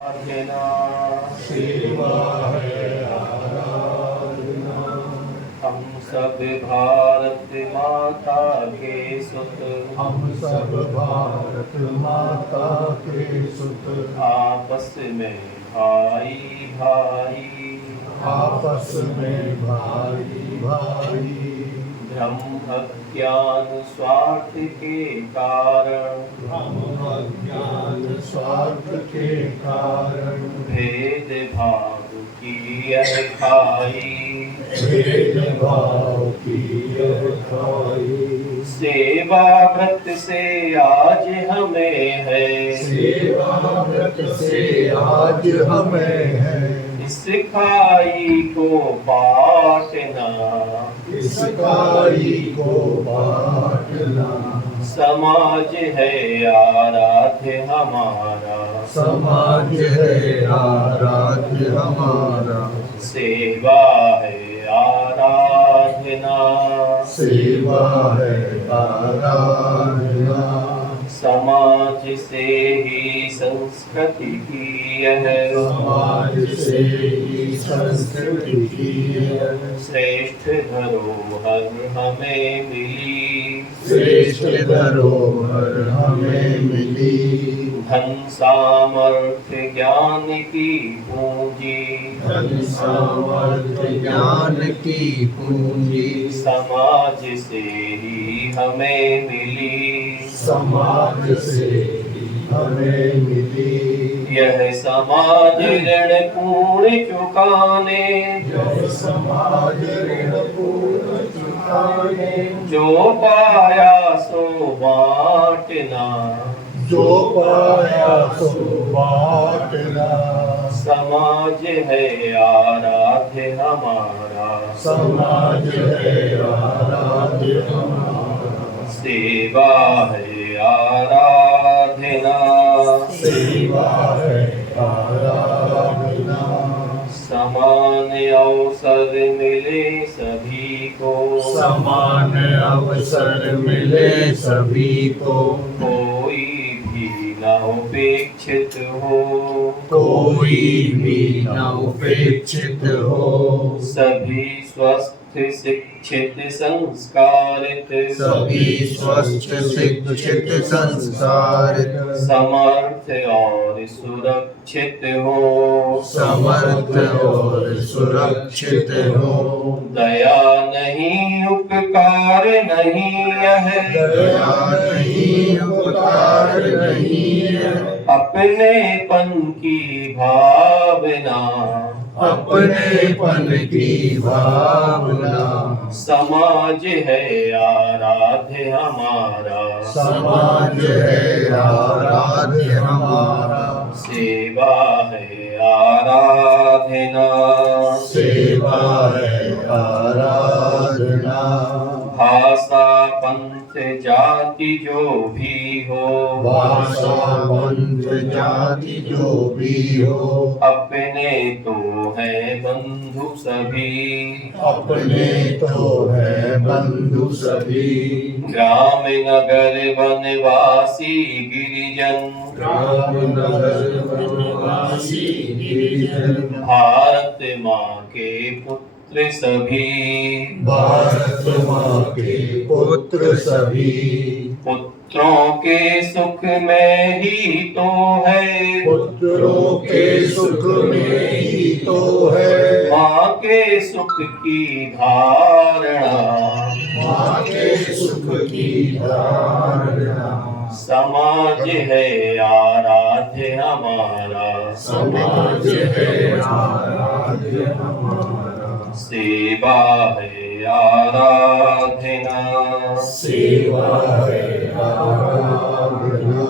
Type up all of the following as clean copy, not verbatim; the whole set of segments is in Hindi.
आराधना सेवा है आराधना। हम सब भारत माता के सुत, हम सब भारत माता के सुत, आपस में भाई भाई, आपस में भाई भाई, ब्रह्म ज्ञान स्वार्थ के कारण, ब्रह्म ज्ञान स्वार्थ के कारण, भेद भाव की यह खाई, भेदभाव की यह खाई। सेवा व्रत से आज हमें है, सेवा व्रत से आज हमें है, इस खाई को बांटना, इस खाई को बांटना। समाज है आराध्य हमारा, समाज है आराध्य हमारा, सेवा है आराधना, सेवा है आराधना। समाज से ही संस्कृति की यह समाज से ही संस्कृति की श्रेष्ठ धरोहर हमें मिली, श्रेष्ठ धरोहर हमें मिली। धन सामर्थ्य ज्ञान की पूंजी, धन सामर्थ्य ज्ञान की पूंजी, समाज से ही हमें मिली, समाज से ही हमें मिली। यह समाज ऋण पूर्ण चुकाने, यह समाज ऋण पूर्ण चुकाने, जो पाया सो बांटना, जो पाया सो बांटना। समाज है आराध्य हमारा, समाज है आराध्य हमारा, सेवा है आराधना, सेवा है आराधना। समान अवसर मिले सभी को, समान अवसर मिले सभी को, कोई भी न उपेक्षित हो, कोई भी न उपेक्षित हो। सभी स्वस्थ शिक्षित संस्कारित, सभी स्वस्थ शिक्षित संस्कारित, समर्थ और सुरक्षित हो, समर्थ और सुरक्षित हो। दया नहीं उपकार नहीं यह, दया नहीं उपकार नहीं है, अपनेपन की भावना, अपनेपन की भावना। समाज है आराध्य हमारा, समाज है आराध्य हमारा, सेवा है आराधना, सेवा है आराधना। भाषा पंथ जाति जो भी हो, भाषा पंथ जाति जो भी हो, अपने तो है बंधु सभी, अपने तो है बंधु सभी। ग्राम नगर वनवासी गिरिजन, ग्राम नगर वनवासी गिरिजन, भारत माँ के पुत्र सभी, भारत माँ के पुत्र सभी। पुत्रों के सुख में ही तो है, पुत्रों के सुख में ही तो है, माँ के सुख की धारणा, माँ के सुख की धारणा। समाज है आराध्य हमारा, समाज है आराध्य हमारा, सेवा है आराधना, सेवा है आराधना।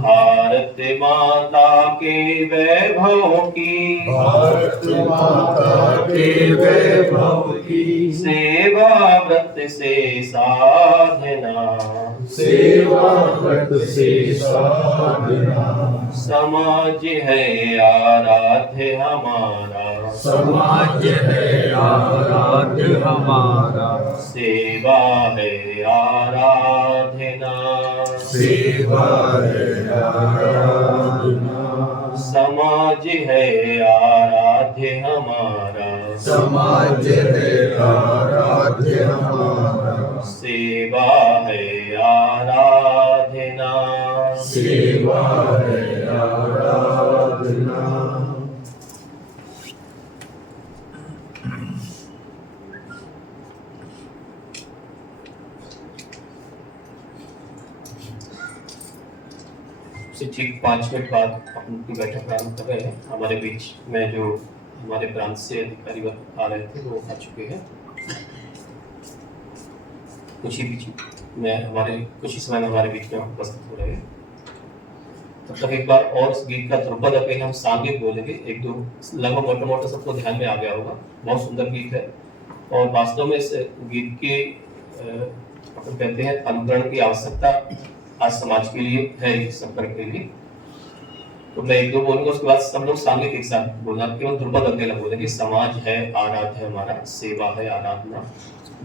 भारत माता के वैभव की, भारत माता के वैभव की, सेवा व्रत से साधना, सेवा व्रत से साधना। समाज है आराध्य हमारा, समाज है आराध्य हमारा, सेवा है आराधना, सेवा है आराधना। समाज है आराध्य हमारा, समाज है आराध्य हमारा, सेवा है आराधना, सेवा है आराधना। से ठीक 5 मिनट बाद अपन की बैठक प्रारंभ कर रहे हैं। हमारे बीच में जो हमारे प्रांत से अधिकारी आ रहे थे वो आ चुके हैं। कुछ ही समय में हमारे बीच में उपस्थित हो रहे हैं। तब तक एक बार और इस गीत का ध्रुपद अपने हम सांगिक बोलेंगे। एक दो लगभग मोटा मोटा सबको ध्यान में आ गया होगा। बहुत सुंदर गीत है और वास्तव में इस गीत के अपन कहते हैं अनुकरण की आवश्यकता आज समाज के लिए है, संपर्क के लिए। तो मैं एक दो बोलूंगा, उसके बाद सब लोग सांगिक एक साथ बोलना, केवल ध्रुपद अकेला बोलेंगे। समाज है आराध्य हमारा, सेवा है आराधना,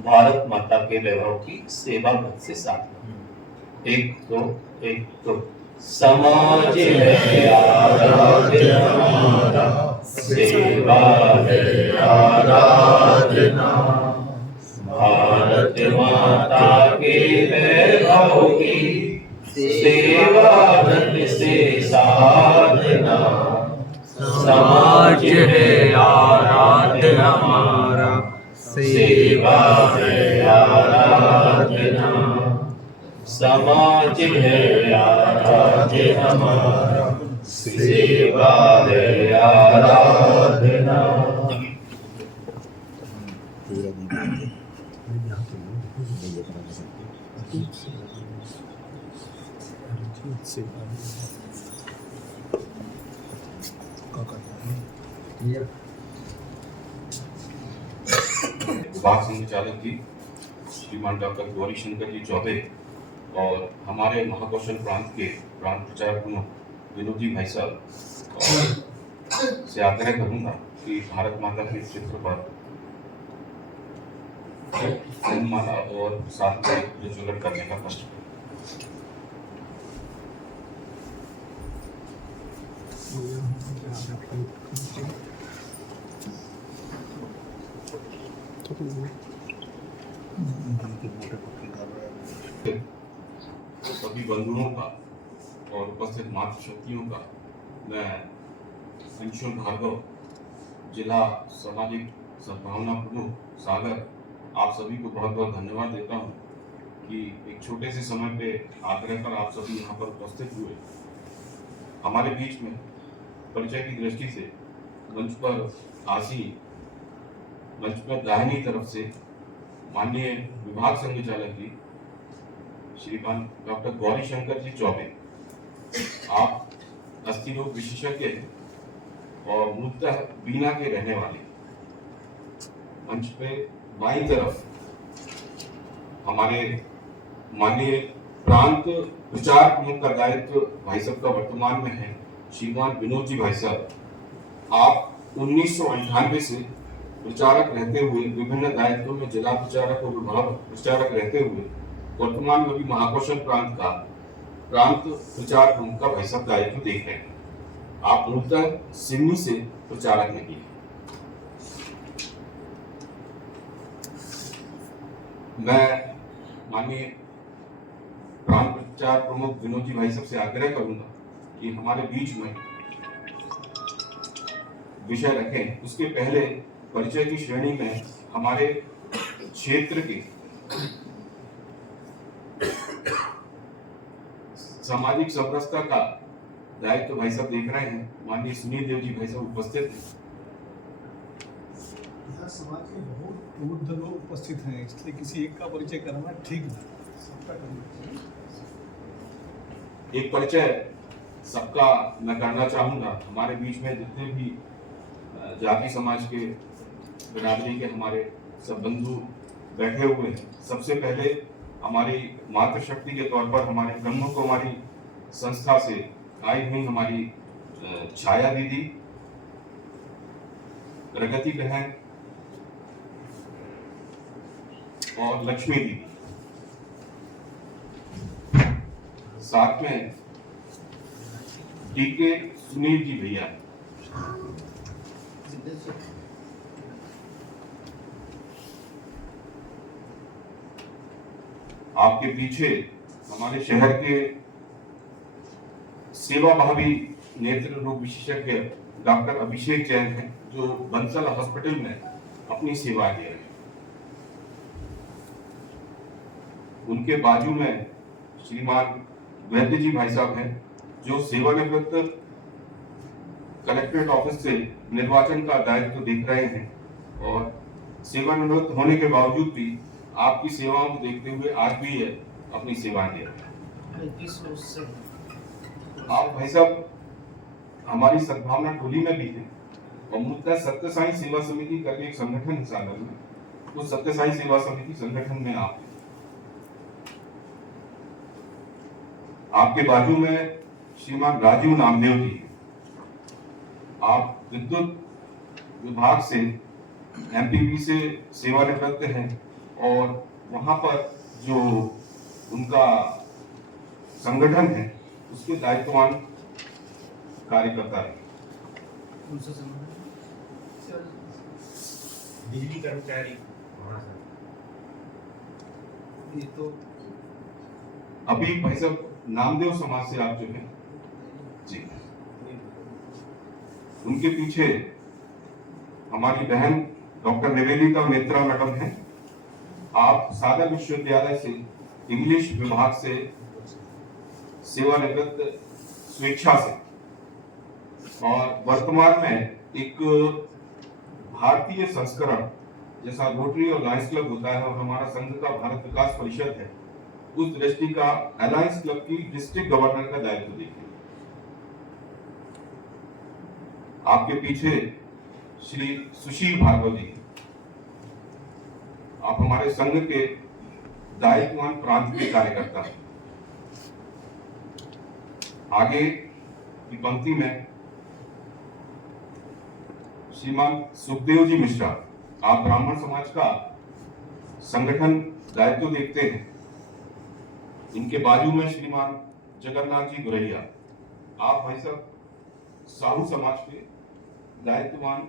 भारत माता के वैभव की सेवा भक्त से साधना। 1 2 1 2। समाज है आराध्य हमारा, सेवा है आराधना, भारत माता के वैभव की सेवा भक्त से साधना। समाज है आराध्य हमारा, सेवा है आराधना, समाज है आराध्य हमारा, सेवा है आराधना। विभाग संचालक जी श्रीमान डॉक्टर गौरी शंकर जी चौबे और हमारे महाकौशल प्रांत के प्रांत प्रचारक प्रमुख विनोद जी भाई साहब से आग्रह करूंगा कि भारत माता के चित्र पर माला और साथ में प्रज्वलन करने का कष्ट करें। सभी बंधुओं का और उपस्थित मातृशक्तियों का मैं अंशुल भार्गव, जिला सामाजिक सद्भावना प्रमुख सागर, आप सभी को बहुत बहुत धन्यवाद देता हूं कि एक छोटे से समय पे आग्रह कर आप सभी यहाँ पर उपस्थित हुए। हमारे बीच में परिचय की दृष्टि से मंच पर आसीन, मंच पर दाहिनी तरफ से माननीय विभाग संचालक जी श्रीमान डॉक्टर गौरी शंकर जी चौबे, आप अस्थि रोग विशेषज्ञ हैं और मूलतः बीना के रहने वाले। मंच पे बाईं तरफ हमारे माननीय प्रांत प्रचार प्रमुख का दायित्व भाई साहब का वर्तमान में है श्रीमान विनोद जी भाई साहब। आप 1998 से प्रचारक रहते हुए विभिन्न दायित्वों में जिला प्रचारक और विभाग प्रचारक रहते हुए वर्तमान में भी महाकौशल प्रांत का प्रांत प्रचार प्रमुख का भाई साहब दायित्व देख रहे हैं। आप मूलतः सिडनी से प्रचारक नहीं है। मैं माननीय प्रांत प्रचार प्रमुख विनोद जी भाई साहब से आग्रह करूंगा कि हमारे बीच में विषय रखें। उसके पहले परिचय की श्रेणी में हमारे क्षेत्र के सामाजिक समरसता का दायित्व भाई साहब देख रहे हैं। माननीय सुनील देव जी भाई साहब उपस्थित हैं। समाज के बहुत प्रबुद्ध लोग उपस्थित हैं, इसलिए किसी एक का परिचय करना ठीक नहीं, सबका करना चाहिए। एक परिचय सबका मैं करना चाहूंगा। हमारे बीच में जितने भी जाति समाज के बिरादरी के हमारे सब बंधु बैठे हुए हैं, सबसे पहले हमारी मातृशक्ति के तौर पर हमारे ब्रह्म कुमारी संस्था से आई हुई हमारी छाया दीदी, प्रगति बहन और लक्ष्मी दीदी, साथ में टीके सुनील जी भैया। आपके पीछे हमारे शहर के सेवा भावी नेत्र रोग विशेषज्ञ डॉक्टर अभिषेक जैन हैं, जो बंसल हॉस्पिटल में अपनी सेवा दे रहे हैं। उनके बाजू में श्रीमान वैद्य जी भाई साहब हैं, जो सेवानिवृत्त कलेक्ट्रेट ऑफिस से निर्वाचन का दायित्व देख रहे हैं और सेवानिवृत्त होने के बावजूद भी आपकी सेवाओं को देखते हुए आज भी अपनी सेवाएं दे रहे हैं। आप भाई साहब हमारी सद्भावना टोली में भी हैं और मुद्दा सत्य साई सेवा समिति करके एक संगठन है सागर में, तो सत्य साई सेवा समिति संगठन में आप हैं। आपके बाजू में श्रीमान राजीव नामदेव जी, आप विद्युत विभाग से एमपीबी से सेवानिवृत्त हैं और वहां पर जो उनका संगठन है उसके दायित्ववान कार्यकर्ता है। बिजली कर्मचारी ये तो अभी भाई साहब नामदेव समाज से आप जो है जी, उनके पीछे हमारी बहन डॉक्टर निवेदिता नेत्रा मैडम हैं। आप सागर विश्वविद्यालय से इंग्लिश विभाग से सेवानिवृत्त स्वेच्छा से, और वर्तमान में एक भारतीय संस्करण जैसा रोटरी और लायंस क्लब होता है और हमारा संघ का भारत विकास परिषद है, उस दृष्टि का अलायंस क्लब की डिस्ट्रिक्ट गवर्नर का दायित्व देखिए। आपके पीछे श्री सुशील भार्गव जी, आप हमारे संघ के दायित्ववान प्रांत के कार्यकर्ता हैं। आगे की पंक्ति में श्रीमान सुखदेव जी मिश्रा, आप ब्राह्मण समाज का संगठन दायित्व देखते हैं। इनके बाजू में श्रीमान जगन्नाथ जी गुरैया, आप भाई साहब साहू समाज के दायित्ववान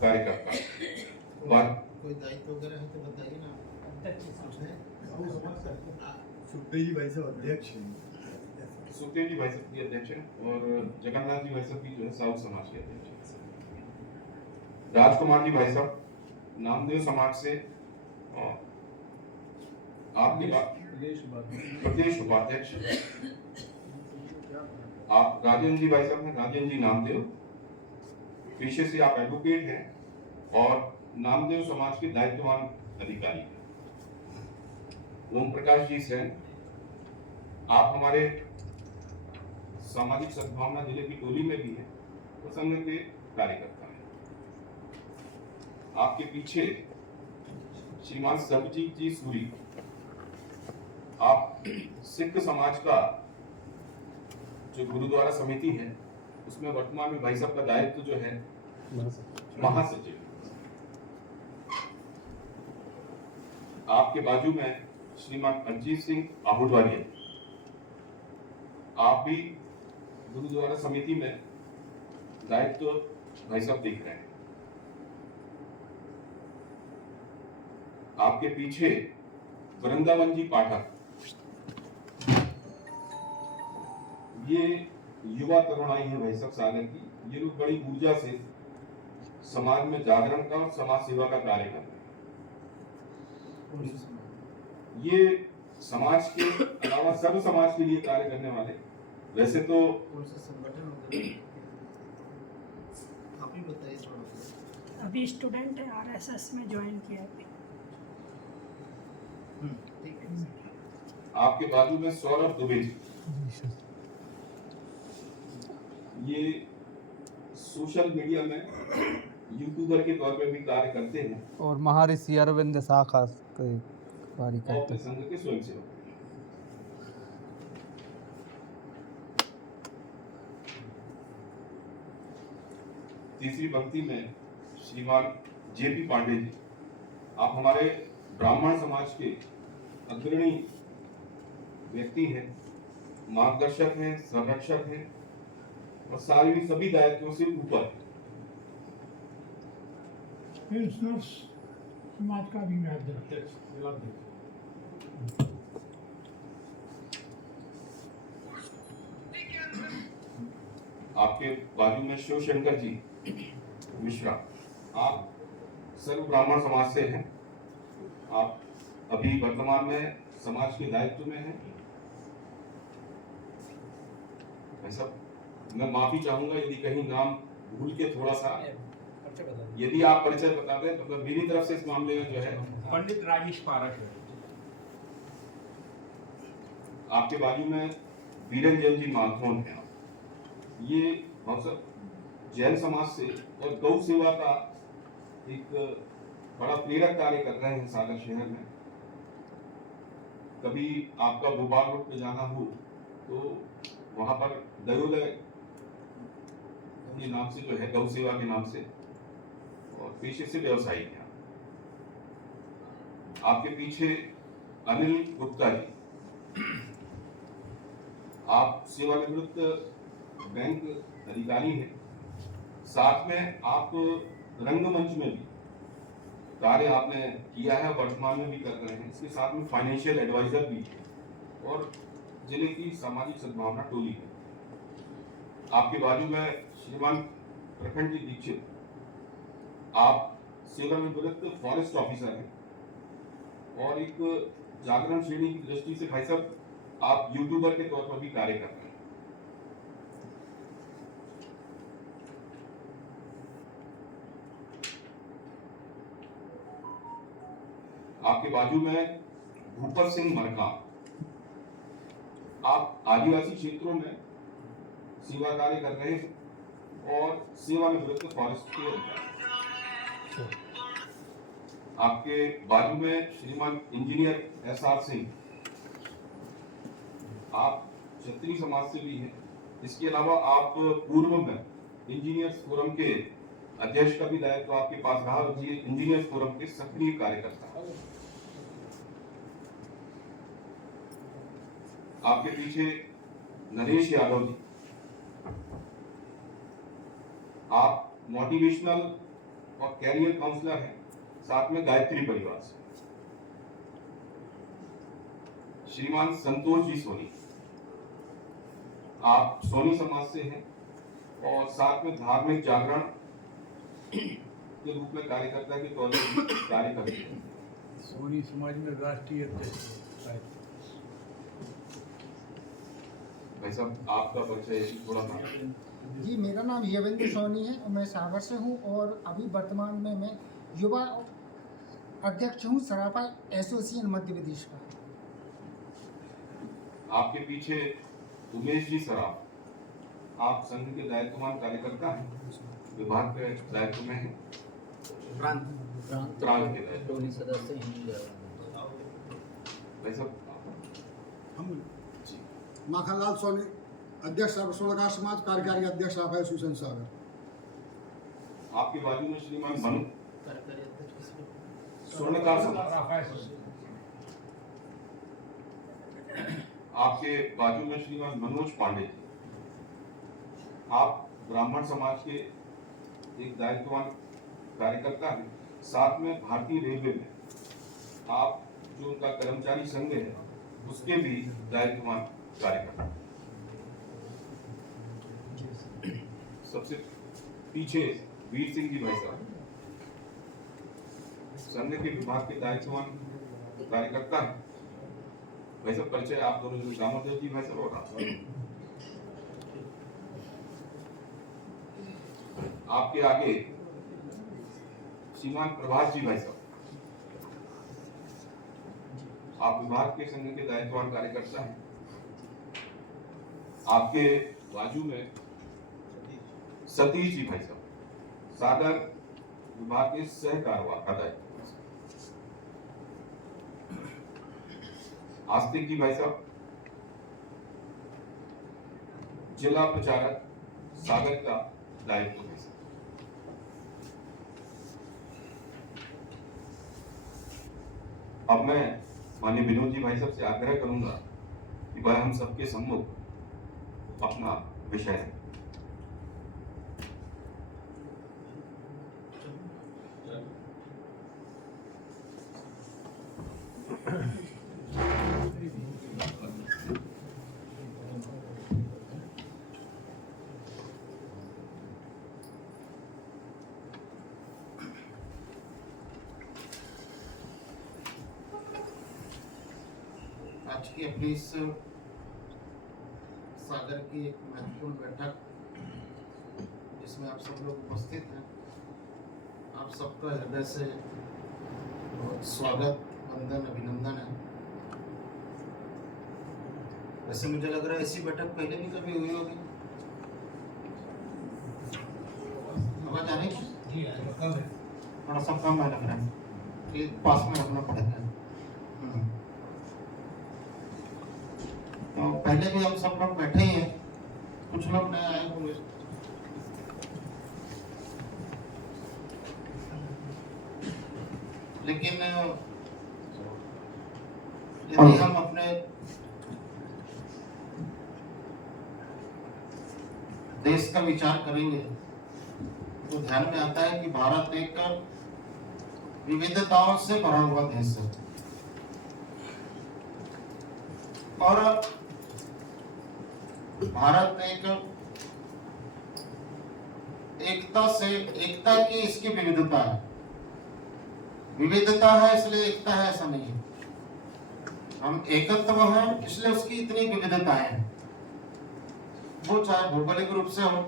कार्यकर्ता। कोई दायित्व वगैरह है तो बताइए ना। सुखदेव जी भाई साहब अध्यक्ष हैं। सुखदेव जी भाई साहब की अध्यक्ष हैं और जगन्नाथ जी भाई साहब की जो है साहू समाज के अध्यक्ष हैं। राजकुमार जी भाई साहब नामदेव समाज से और आपके प्रदेश उपाध्यक्ष। आप राजेंद्र जी भाई साहब हैं, राजेंद्र जी नामदेव, पेशे से आप एडवोकेट हैं और नामदेव समाज के दायित्ववान अधिकारी हैं। ओम प्रकाश जी सेन, आप हमारे सामाजिक सद्भावना जिले की टोली में भी हैं और संघ के कार्यकर्ता हैं। आपके पीछे श्रीमान सर्वजीत जी सूरी, आप सिख समाज का जो गुरुद्वारा समिति है उसमें वर्तमान में भाई साहब का दायित्व जो है महासचिव। आपके बाजू में श्रीमान अजीत सिंह आहूजवालिया, आप भी गुरुद्वारा समिति में दायित्व भाई साहब देख रहे हैं। आपके पीछे वृंदावन जी पाठक, ये युवा तरुणाई है भाई साहब सागर की। ये लोग बड़ी ऊर्जा से समाज में जागरण का और समाज सेवा का कार्य कर रहे हैं। ये समाज के अलावा सर्व समाज के लिए कार्य करने वाले, वैसे तो संगठन आप ही बताइए थोड़ा। अभी स्टूडेंट है, आरएसएस में ज्वाइन किया है। ठीक है। आपके बाजू में सौरभ दुबे, ये सोशल मीडिया में यूट्यूबर के तौर पे भी कार्य करते हैं और महर्षि अरविंद शाखा के कार्य और करते अपने हैं। संघ के स्वयंसेवक। तीसरी पंक्ति में श्रीमान जेपी पांडे जी, आप हमारे ब्राह्मण समाज के अग्रणी व्यक्ति हैं, मार्गदर्शक हैं, संरक्षक हैं और सारी सभी दायित्वों से ऊपर है। पेंशनर्स समाज का भी मैं अध्यक्ष। आपके बाजू में शिवशंकर जी मिश्रा, आप सर्व ब्राह्मण समाज से हैं। आप अभी वर्तमान में समाज के दायित्व में हैं। ऐसा मैं माफी चाहूंगा यदि कहीं नाम भूल के थोड़ा सा, यदि आप परिचय बता दें तो मेरी तरफ से इस मामले में जो है पंडित राजेश पारक है। आपके बाजू में वीरेंद्र जी माथुर हैं। ये बहुत जैन समाज से और गौ सेवा का एक बड़ा प्रेरक कार्य कर रहे हैं सागर शहर में। कभी आपका भोपाल रोड पे जाना हो तो वहां पर दयोदय के नाम से जो है, गौ सेवा के नाम से, और पेशे से व्यवसायी हैं। आपके पीछे अनिल गुप्ता जी, आप सेवानिवृत्त बैंक अधिकारी हैं। साथ में आप रंगमंच में भी कार्य आपने किया है, वर्तमान में भी कर रहे हैं। इसके साथ में फाइनेंशियल एडवाइजर भी है और जिले की सामाजिक सद्भावना टोली है। आपके बाजू में श्रीमान प्रखंड जी दीक्षित, आप सेवानिवृत्त फॉरेस्ट ऑफिसर हैं और एक जागरण श्रेणी की दृष्टि से भाई साहब आप यूट्यूबर के तौर पर भी कार्य कर रहे हैं। आपके बाजू में भूपर सिंह मरकाम, आप आदिवासी क्षेत्रों में सेवा कार्य कर रहे हैं और सेवानिवृत्त फॉरेस्ट के अधिकारी। आपके बाजू में श्रीमान इंजीनियर एस.आर. सिंह, आप क्षत्रिय समाज से भी हैं। इसके अलावा आप पूर्व में इंजीनियर्स फोरम के अध्यक्ष का भी दायित्व आपके पास रहा और ये इंजीनियर्स फोरम के सक्रिय कार्यकर्ता। आपके पीछे नरेश यादव जी, आप मोटिवेशनल और कैरियर काउंसलर हैं, साथ में गायत्री परिवार से। श्रीमान संतोष जी सोनी, आप सोनी समाज से हैं और साथ में धार्मिक जागरण के रूप में कार्यकर्ता के तौर पर कार्य करते हैं। सोनी समाज में राष्ट्रीय अध्यक्ष। भाई साहब आपका परिचय थोड़ा सा। जी, मेरा नाम यवेंद्र सोनी है और मैं सागर से हूँ और अभी वर्तमान में मैं युवा अध्यक्ष हूँ सराफा एसोसिएशन मध्य प्रदेश का। आपके पीछे उमेश जी सराफ, आप संघ के दायित्वमान कार्यकर्ता हैं, विभाग के दायित्व में हैं, प्रांत के दायित्व सदस्य भाई साहब। हम माखनलाल सोनी, अध्यक्ष स्वर्णकार समाज, कार्यकारी अध्यक्ष आप है सुशन सागर। आपके बाजू में श्रीमान मनु स्वर्णकार समाज, आपके बाजू में श्रीमान मनोज पांडे जी, आप ब्राह्मण समाज के एक दायित्ववान कार्यकर्ता हैं। साथ में भारतीय रेलवे में आप जो उनका कर्मचारी संघ है उसके भी दायित्ववान कार्यकर्ता। सबसे पीछे वीर सिंह जी भाई साहब, संघ के विभाग के दायित्ववान कार्यकर्ता है। भाई साहब परिचय आप दोनों दामोदर जी भाई साहब और आपके आगे श्रीमान प्रभास जी भाई साहब, आप विभाग के संघ के दायित्ववान कार्यकर्ता हैं। आपके बाजू में सतीश जी भाई साहब, सागर विभाग के सह कार्यवाह का दायित्व। आस्तिक जी भाई साहब, जिला प्रचारक सागर का दायित्व है। अब मैं माननीय विनोद जी भाई साहब से आग्रह करूंगा कि भाई हम सबके सम्मुख अपना विषय आज की अपनी इस सागर की एक महत्वपूर्ण बैठक जिसमें आप सब लोग उपस्थित हैं, आप सबका हृदय से बहुत स्वागत, वंदन, अभिनंदन है। वैसे मुझे लग रहा है ऐसी बैठक पहले भी कभी हुई होगी। आवाज आ रही है? थोड़ा सा कम है लग रहा है, ये पास में रखना पड़ेगा। तो पहले भी हम सब लोग बैठे ही हैं, कुछ लोग नए आए होंगे। लेकिन यदि हम अपने देश का विचार करेंगे तो ध्यान में आता है कि भारत एक विविधताओं से भरा हुआ देश है और भारत एक एकता की इसकी विविधता है। विविधता है इसलिए एकता है ऐसा नहीं है। हम एकत्व है इसलिए उसकी इतनी विविधताएं हैं। वो चाहे भौगोलिक रूप से हो,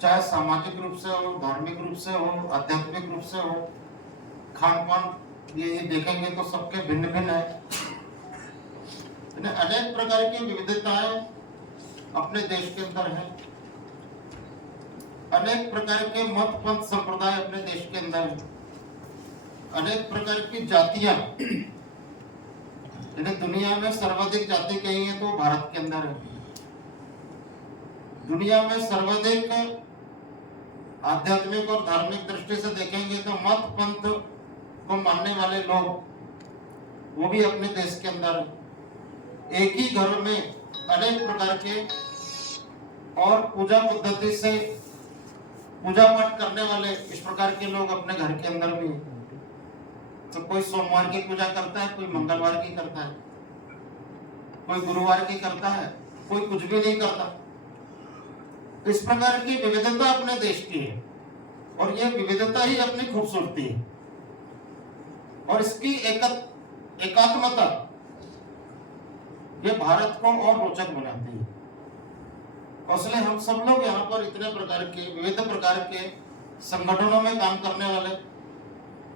चाहे सामाजिक रूप से हो, धार्मिक रूप से हो, आध्यात्मिक रूप से हो, खान पान ये देखेंगे तो सबके भिन्न भिन्न है। अनेक प्रकार की विविधताएं अपने देश के अंदर है। अनेक प्रकार के मत पंथ संप्रदाय अपने देश के अंदर है। अनेक प्रकार की जातियां, दुनिया में सर्वाधिक जाति कही है तो भारत के अंदर है। दुनिया में सर्वाधिक आध्यात्मिक और धार्मिक दृष्टि से देखेंगे तो मत पंथ को मानने वाले लोग वो भी अपने देश के अंदर है। एक ही घर में अनेक प्रकार के और पूजा पद्धति से पूजा पाठ करने वाले इस प्रकार के लोग अपने घर के अंदर भी हैं। तो कोई सोमवार की पूजा करता है, कोई मंगलवार की करता है, कोई गुरुवार की करता है, कोई कुछ भी नहीं करता। इस प्रकार की विविधता अपने देश की है और यह विविधता ही अपनी खूबसूरती है और इसकी एकात्मता ये भारत को और रोचक बनाती है। इसलिए हम सब लोग यहाँ पर इतने प्रकार के विविध प्रकार के संगठनों में काम करने वाले,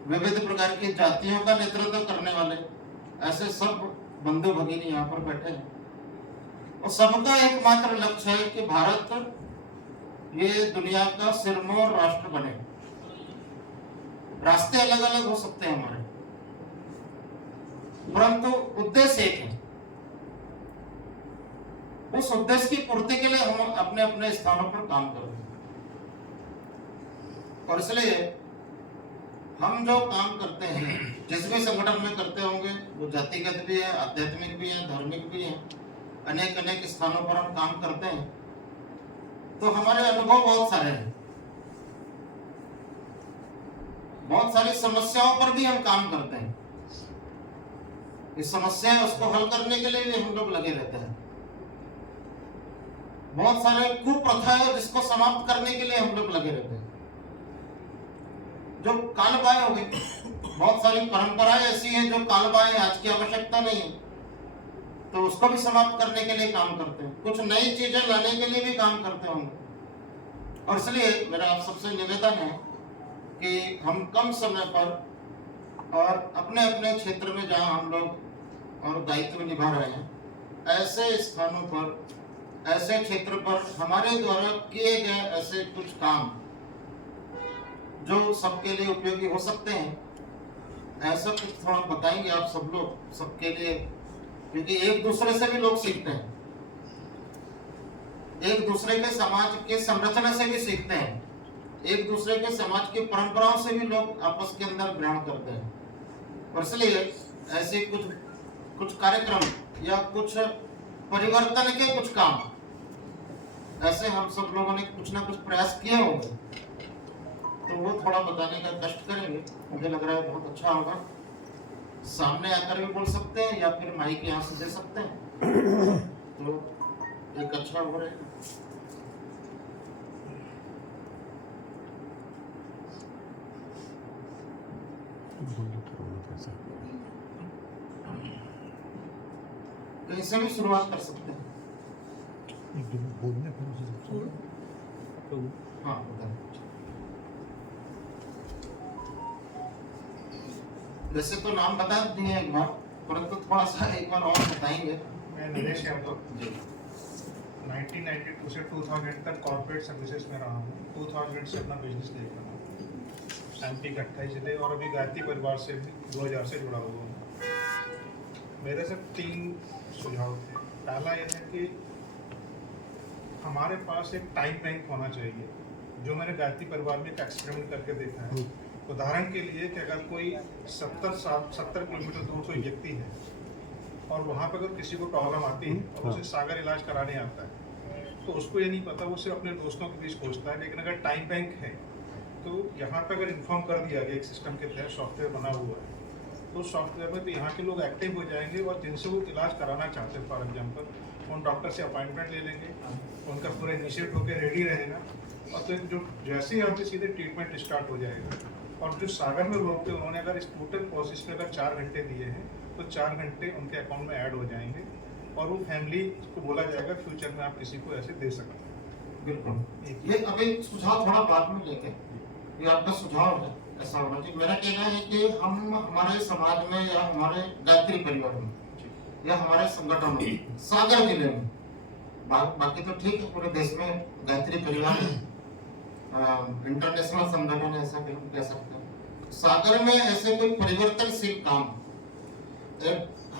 विविध प्रकार की जातियों का नेतृत्व करने वाले ऐसे सब बंधु भगिनी यहाँ पर बैठे हैं और सबका एकमात्र लक्ष्य है कि भारत ये दुनिया का सिरमौर राष्ट्र बने। रास्ते अलग अलग हो सकते हैं हमारे, परंतु उद्देश्य एक है। उस उद्देश्य की पूर्ति के लिए हम अपने अपने स्थानों पर काम करते हैं और इसलिए हम जो काम करते हैं, जिस भी संगठन में करते होंगे, वो जातिगत भी है, आध्यात्मिक भी है, धार्मिक भी है, अनेक अनेक स्थानों पर हम काम करते हैं। तो हमारे अनुभव बहुत सारे हैं, बहुत सारी समस्याओं पर भी हम काम करते हैं। इस समस्या है उसको हल करने के लिए भी हम लोग लगे रहते हैं। बहुत सारे कुप्रथा है जिसको समाप्त करने के लिए हम लोग लगे रहते हैं, जो कालबाह्य हो गई। बहुत सारी परंपराएं ऐसी हैं जो कालबाह्य आज की आवश्यकता नहीं है, तो उसको भी समाप्त करने के लिए काम करते हैं। कुछ नई चीजें लाने के लिए भी काम करते होंगे और इसलिए मेरा आप सबसे निवेदन है कि हम कम समय पर और अपने अपने क्षेत्र में जहां हम लोग और दायित्व निभा रहे हैं, ऐसे स्थानों पर, ऐसे क्षेत्र पर हमारे द्वारा किए गए ऐसे कुछ काम जो सबके लिए उपयोगी हो सकते हैं, ऐसा कुछ थोड़ा बताएंगे आप सब लोग सबके लिए, क्योंकि एक दूसरे से भी लोग सीखते हैं, एक दूसरे के समाज के संरचना से भी सीखते हैं, एक दूसरे के समाज की परंपराओं से भी लोग आपस के अंदर ग्रहण करते हैं। और इसलिए ऐसे कुछ कार्यक्रम या कुछ परिवर्तन के कुछ काम ऐसे हम सब लोगों ने कुछ ना कुछ प्रयास किए होंगे, तो वो थोड़ा बताने का कष्ट करेंगे। मुझे लग रहा है बहुत अच्छा होगा। सामने आकर भी बोल सकते हैं या फिर माइक यहाँ से दे सकते हैं, तो एक अच्छा हो रहेगा। कैसे भी शुरुआत कर सकते हैं। हाँ बताएं। वैसे तो नाम बता दिए एक बार, परंतु थोड़ा सा एक बार और बताएंगे। मैं नरेश यादव 1992 से 2000 तक कॉर्पोरेट सर्विसेज में रहा हूँ। 2000 से अपना बिजनेस देख रहा हूँ। एमपी के 28 जिले और अभी गायत्री परिवार से भी 2000 से जुड़ा हुआ हूँ। मेरे से 3 सुझाव थे। पहला यह है कि हमारे पास एक टाइम बैंक होना चाहिए, जो मैंने गायत्री परिवार में एक एक्सपेरिमेंट करके देखा है। उदाहरण के लिए कि अगर कोई 70 किलोमीटर दूर कोई व्यक्ति है और वहाँ पर अगर किसी को प्रॉब्लम आती है और उसे सागर इलाज कराने आता है, तो उसको ये नहीं पता, वो सिर्फ अपने दोस्तों के बीच खोजता है। लेकिन अगर टाइम बैंक है तो यहाँ पर अगर इन्फॉर्म कर दिया गया, एक सिस्टम के तहत सॉफ्टवेयर बना हुआ है, तो सॉफ्टवेयर में तो यहाँ के लोग एक्टिव हो जाएंगे और जिनसे वो इलाज कराना चाहते हैं, फॉर एग्जाम्पल उन डॉक्टर से अपॉइंटमेंट ले लेंगे, उनका पूरा इनिशिएट होकर रेडी रहेगा और तो जो जैसे ही आपके सीधे ट्रीटमेंट स्टार्ट हो जाएगा। और जो सागर में लोग थे, उन्होंने अगर इस टोटल प्रोसेस में अगर 4 घंटे दिए हैं तो 4 घंटे उनके अकाउंट में ऐड हो जाएंगे और वो फैमिली को बोला जाएगा फ्यूचर में आप किसी को ऐसे दे सकते हैं। बिल्कुल। ये अभी सुझाव थोड़ा बाद में लेंगे, ये आपका सुझाव है, ऐसा होना चाहिए। मेरा कहना है कि हम हमारे समाज में या हमारे गायत्री परिवार में या हमारे संगठन में सागर जिले में, बाकी तो ठीक है, पूरे देश में गायत्री परिवार इंटरनेशनल संगठन ऐसा कह सकते हैं। सागर में ऐसे कोई परिवर्तनशील काम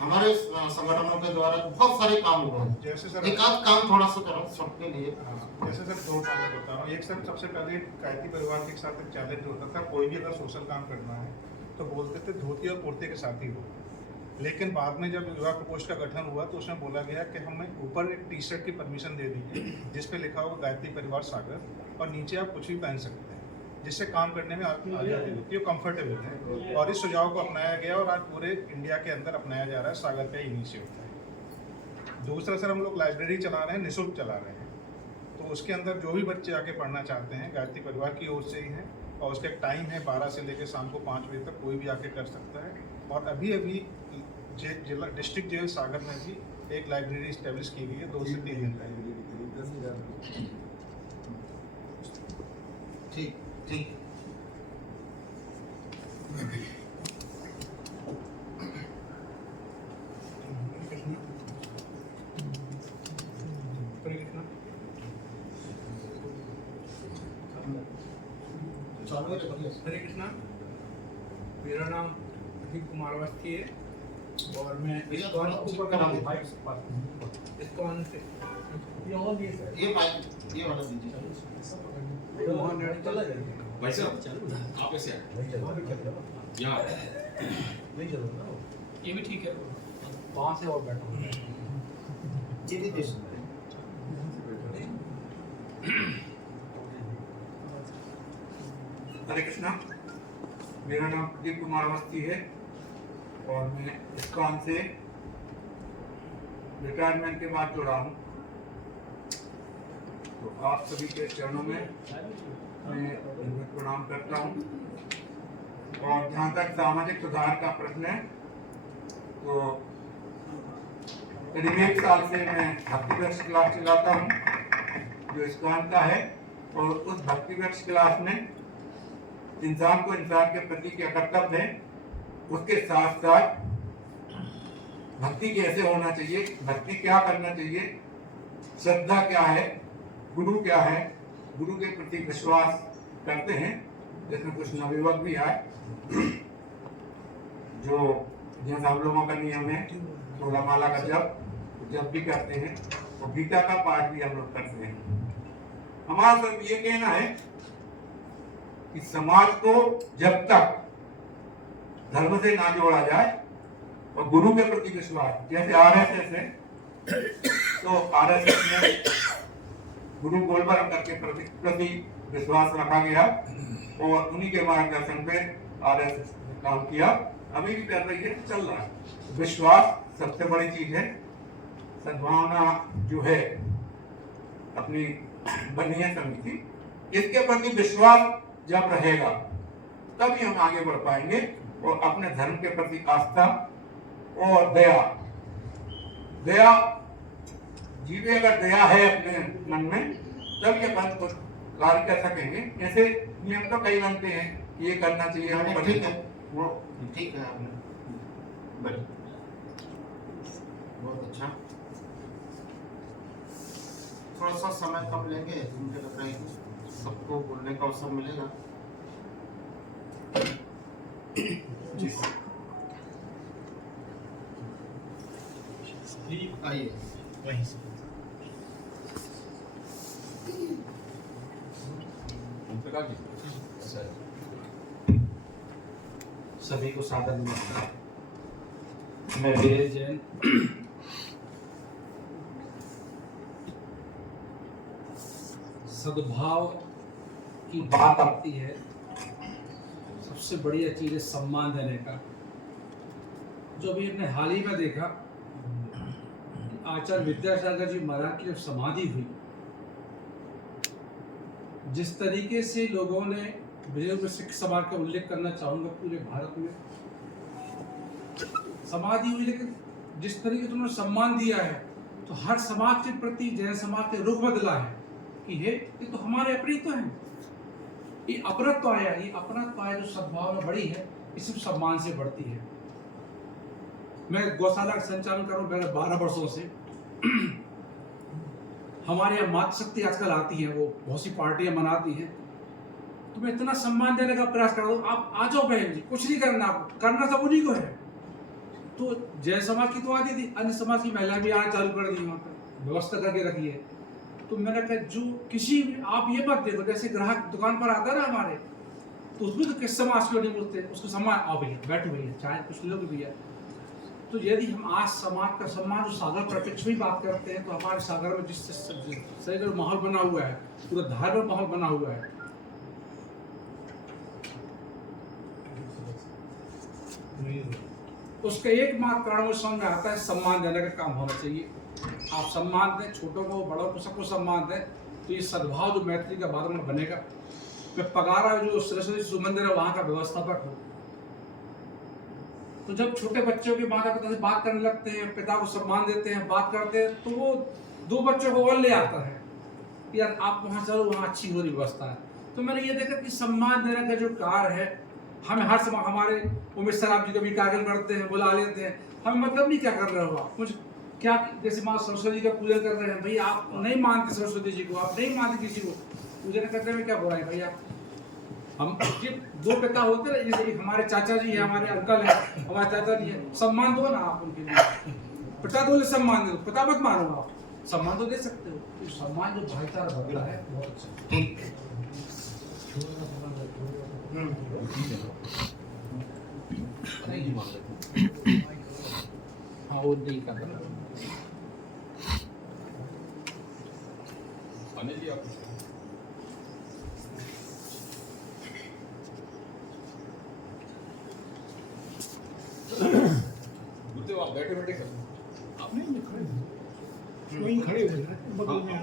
हमारे संगठनों के द्वारा बहुत सारे काम हुए हैं। जैसे सर एक आध काम थोड़ा सा करो सबके लिए। जैसे सर 2 काम बता रहा हूँ। एक सर सबसे पहले गायत्री परिवार के साथ एक चैलेंज होता था, कोई भी अगर सोशल काम करना है तो बोलते थे धोती और कुर्ते के साथ ही हो। लेकिन बाद में जब युवा प्रकोष्ठ का गठन हुआ तो उसमें बोला गया कि हमें ऊपर एक टी शर्ट की परमिशन दे दीजिए जिस पे लिखा होगा गायत्री परिवार सागर, और नीचे आप कुछ भी पहन सकते हैं, जिससे काम करने में आपकी आज़ादी होती है, कंफर्टेबल है। और इस सुझाव को अपनाया गया और आज पूरे इंडिया के अंदर अपनाया जा रहा है, सागर का इनिशिएटिव है। दूसरा सर, हम लोग लाइब्रेरी चला रहे हैं, निःशुल्क चला रहे हैं, तो उसके अंदर जो भी बच्चे आके पढ़ना चाहते हैं गायत्री परिवार की ओर से ही है और उसका टाइम है 12 से लेकर शाम को 5 बजे तक, कोई भी आके कर सकता है। और अभी जिला डिस्ट्रिक्ट जेल सागर में भी एक लाइब्रेरी इस्टेब्लिश की गई है, 2 से 3 दिन लाइब्रेरी। ठीक ठीक। हरे कृष्णा। मेरा नाम प्रदीप कुमार अवस्थी है और मैं इस्कॉन से ये वाला दीजिए। भाई साहब आप ऐसे यहाँ ये भी ठीक है। वहाँ से और बैठा ये भी दे सकते हैं। हरे कृष्णा। मेरा नाम प्रदीप कुमार अवस्थी है और मैं इस्कॉन से रिटायरमेंट के बाद जुड़ा हूँ। तो आप सभी के चरणों में मैं प्रणाम करता हूँ। और जहाँ तक सामाजिक सुधार का प्रश्न है, तो करीब 1 साल से मैं भक्ति वृक्ष क्लास चलाता हूँ जो इस्कॉन का है। और उस भक्ति वृक्ष क्लास में इंसान को इंसान के प्रति क्या कर्तव्य है, उसके साथ साथ भक्ति कैसे होना चाहिए, भक्ति क्या करना चाहिए, श्रद्धा क्या है, गुरु क्या है, गुरु के प्रति विश्वास करते हैं, जिसमें कुछ नवयुवक भी आए जो जैसा हम लोगों का नियम है 16 माला का जब भी करते हैं, तो गीता का पाठ भी हम लोग करते हैं। हमारा सब ये कहना है कि समाज को जब तक धर्म से ना जोड़ा जाए और गुरु के प्रति विश्वास, जैसे आरएसएस है तो आरएसएस में गुरु गोलबर्ग के प्रति विश्वास रखा गया और उन्हीं के मार्गदर्शन पे आरएसएस ने काम किया अभी भी कर रही है, चल रहा है। विश्वास सबसे बड़ी चीज है, सद्भावना जो है अपनी बनी है समिति, इसके प्रति विश्वास जब रहेगा तभी हम आगे बढ़ पाएंगे और अपने धर्म के प्रति आस्था और दया जीवे अगर दया है अपने मन में तब ये पंथ को कार्य कर सकेंगे। ऐसे नियम तो कई बनते हैं कि ये करना चाहिए, हमें ठीक है, वो ठीक है, आपने बढ़िया, बहुत अच्छा। थोड़ा सा समय कम लेंगे, मुझे लग रहा है कि सबको बोलने का अवसर मिलेगा। आइए वहीं से। सभी को सादर नमस्कार। मैं विजय जैन सद्भाव की बात आती है, सबसे बढ़िया चीज़ है सम्मान देने का। जो अभी हमने हाल ही में देखा, आचार्य विद्यासागर जी महाराज की जब समाधि हुई, जिस तरीके से लोगों ने, विजय सिख समाज का उल्लेख करना चाहूँगा, पूरे भारत में समाधि हुई, लेकिन जिस तरीके से उन्होंने सम्मान दिया है, तो हर समाज के प्रति जैन समाज के रुख बदला है कि ये तो हमारे अपने तो हैं, ये अपनत्व आया, ये अपनत्व आया जो सद्भावना बढ़ी है, ये सिर्फ सम्मान से बढ़ती है। मैं गौशाला का संचालन कर रहा हूँ पहले 12 वर्षों से। हमारे यहाँ मातृशक्ति आजकल आती है, वो बहुत सी पार्टियां मनाती हैं, तो मैं इतना सम्मान देने का प्रयास कर रहा हूँ, आप आ जाओ बहन जी, कुछ नहीं करना, आपको करना सब उन्हीं को है। तो जैन समाज की तो आती थी, अन्य समाज की महिलाएं भी आना चालू कर दी, वहाँ पर व्यवस्था करके रखी है। तो मैंने कहा जो किसी भी, आप ये मत देखो, जैसे ग्राहक दुकान पर आता है ना हमारे, तो उसमें तो किस समाज के नहीं बोलते, उसको सम्मान, आओ भैया बैठो भैया, चाहे कुछ लोग भैया। तो यदि हम आज समाज का सम्मान जो सागर पर अपेक्ष भी बात करते हैं, तो हमारे सागर में जिस सही जो माहौल बना हुआ है, पूरा धार्मिक माहौल बना हुआ है, उसका एकमात्र कारण वो समझ में आता है, सम्मान देने का काम होना चाहिए। आप सम्मान दें, छोटों को, बड़ों को, सबको सम्मान दें, तो ये सद्भाव जो मैत्री का वातावरण बनेगा। मैं पगारा जो सरस्वती शिशु मंदिर है, वहाँ का व्यवस्थापक हूँ। तो जब छोटे बच्चों के माता पिता से बात करने लगते हैं, पिता को सम्मान देते हैं, बात करते हैं, तो वो 2 बच्चों को और ले आता है, यार आप वहाँ चलो, वहाँ अच्छी हो रही व्यवस्था है। तो मैंने ये देखा कि सम्मान देने का जो कार्य है, हमें हर समय, हमारे उमेश सर आप जी कभी कार्यक्रम करते हैं, बुला लेते हैं, हमें मतलब नहीं क्या कर रहे हो आप, कुछ क्या, जैसे माँ सरस्वती का पूजन कर रहे हैं, भैया आप नहीं मानते सरस्वती जी को, आप नहीं मानते किसी को, पूजन करने में क्या बुरा है भैया। हम 2 पिता होते हैं, जैसे हमारे चाचा जी हैं, हमारे अंकल हैं, हमारे चाचा जी हैं, सम्मान दो ना आप उनके लिए। पिता तो सम्मान दो, पिता मत मानो, आप सम्मान तो दे सकते हो। तो सम्मान जो भाईचारा बदला है, बहुत अच्छा। ठीक हाँ, वो नहीं कर रहा। आप बैठे बैठे कर, आप नहीं खड़े, वहीं खड़े हो जाए बगल में।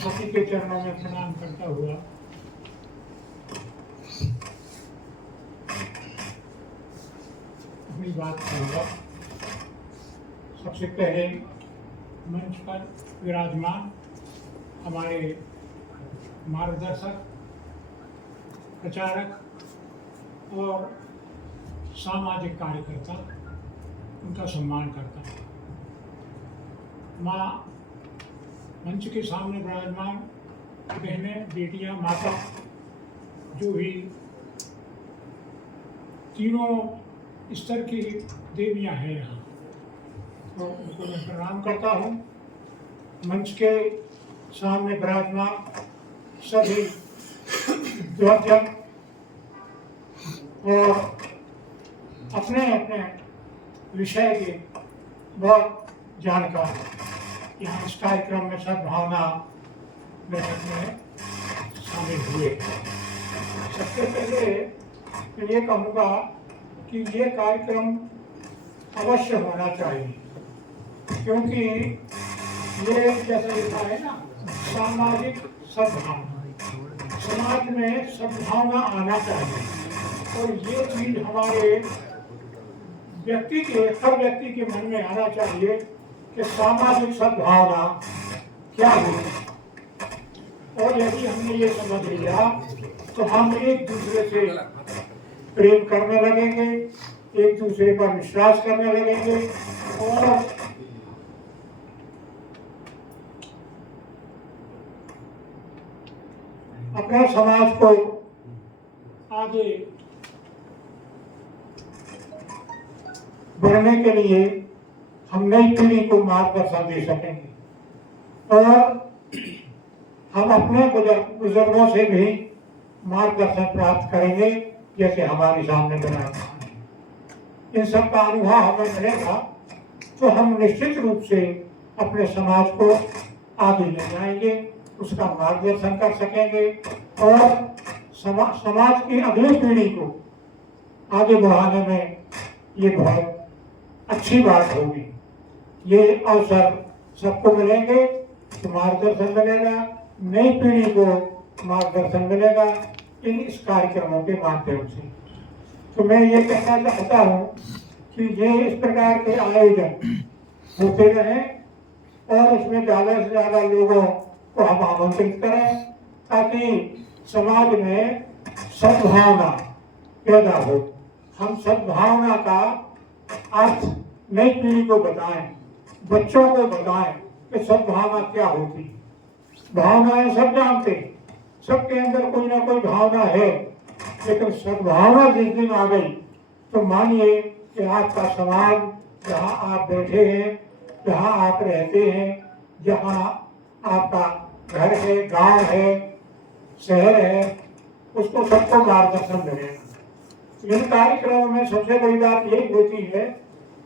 सती के चरणों में प्रणाम करता हुआ अपनी बात करूँगा। सबसे पहले मंच पर विराजमान हमारे मार्गदर्शक, प्रचारक और सामाजिक कार्यकर्ता, उनका सम्मान करता हूँ। माँ मंच के सामने विराजमान बहनें, बेटियां, माता जो भी तीनों स्तर की देवियां हैं यहाँ, तो उनको मैं प्रणाम करता हूँ। मंच के सामने विराजमान सभी द्वारक और अपने अपने विषय के बहुत जानकार यहाँ इस कार्यक्रम में सद्भावना बैठक में शामिल हुए। सबसे पहले तो ये कहूँगा कि ये कार्यक्रम अवश्य होना चाहिए, क्योंकि ये जैसा लिखा है ना, सामाजिक सद्भावना, समाज में सद्भावना आना चाहिए। और ये चीज हमारे व्यक्ति के, हर व्यक्ति के मन में आना चाहिए कि सामाजिक सद्भावना क्या होगी। और यदि हमने ये समझ लिया तो हम एक दूसरे से प्रेम करने लगेंगे, एक दूसरे पर विश्वास करने लगेंगे और अपने समाज को आगे बढ़ने के लिए हम नई पीढ़ी को मार्गदर्शन दे सकेंगे और हम अपने बुजुर्गों से भी मार्गदर्शन प्राप्त करेंगे, जैसे हमारे सामने बनाया। इन सब का अनुभव हमें मिलेगा तो हम निश्चित रूप से अपने समाज को आगे ले जाएंगे, उसका मार्गदर्शन कर सकेंगे और समाज की अगली पीढ़ी को आगे बढ़ाने में ये बहुत अच्छी बात होगी। ये अवसर सबको मिलेंगे तो मार्गदर्शन मिलेगा, नई पीढ़ी को मार्गदर्शन मिलेगा इस कार्यक्रमों के माध्यम से। तो मैं ये कहना चाहता हूँ कि ये इस प्रकार के आयोजन होते रहें और उसमें ज़्यादा से ज़्यादा लोगों को हम आमंत्रित करें, ताकि समाज में सद्भावना पैदा हो। हम सद्भावना का अर्थ नई पीढ़ी को बताएं, बच्चों को बताएं कि सद्भावना क्या होती। भावनाएं सब जानते हैं, सबके अंदर कोई ना कोई भावना है, लेकिन सद्भावना जिस दिन आ गई तो मानिए कि आपका समाज, जहाँ आप बैठे हैं, जहाँ आप रहते हैं, जहाँ आपका घर है, गांव है, शहर है, उसको सबको मार्गदर्शन मिलेगा। इन कार्यक्रमों में सबसे बड़ी बात यही होती है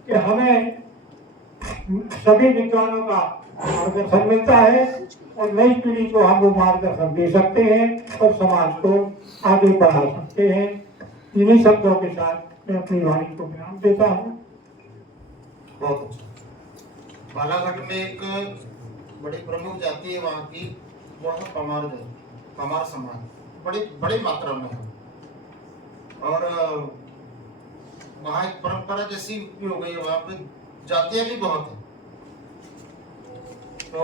कि हमें सभी विद्वानों का मार्गदर्शन मिलता है और नई पीढ़ी को हम वो मार्गदर्शन दे सकते हैं और समाज को आगे बढ़ा सकते हैं। इन्हीं शब्दों के साथ मैं अपनी वाणी को विराम देता हूँ। बहुत अच्छा। बालाघाट में एक बड़ी प्रमुख जाति है वहाँ की, वो है कमार जाति, कमार समाज बड़ी बड़ी मात्रा में है और वहाँ एक परंपरा जैसी भी हो गई है, वहाँ पे जातियाँ भी बहुत हैं। तो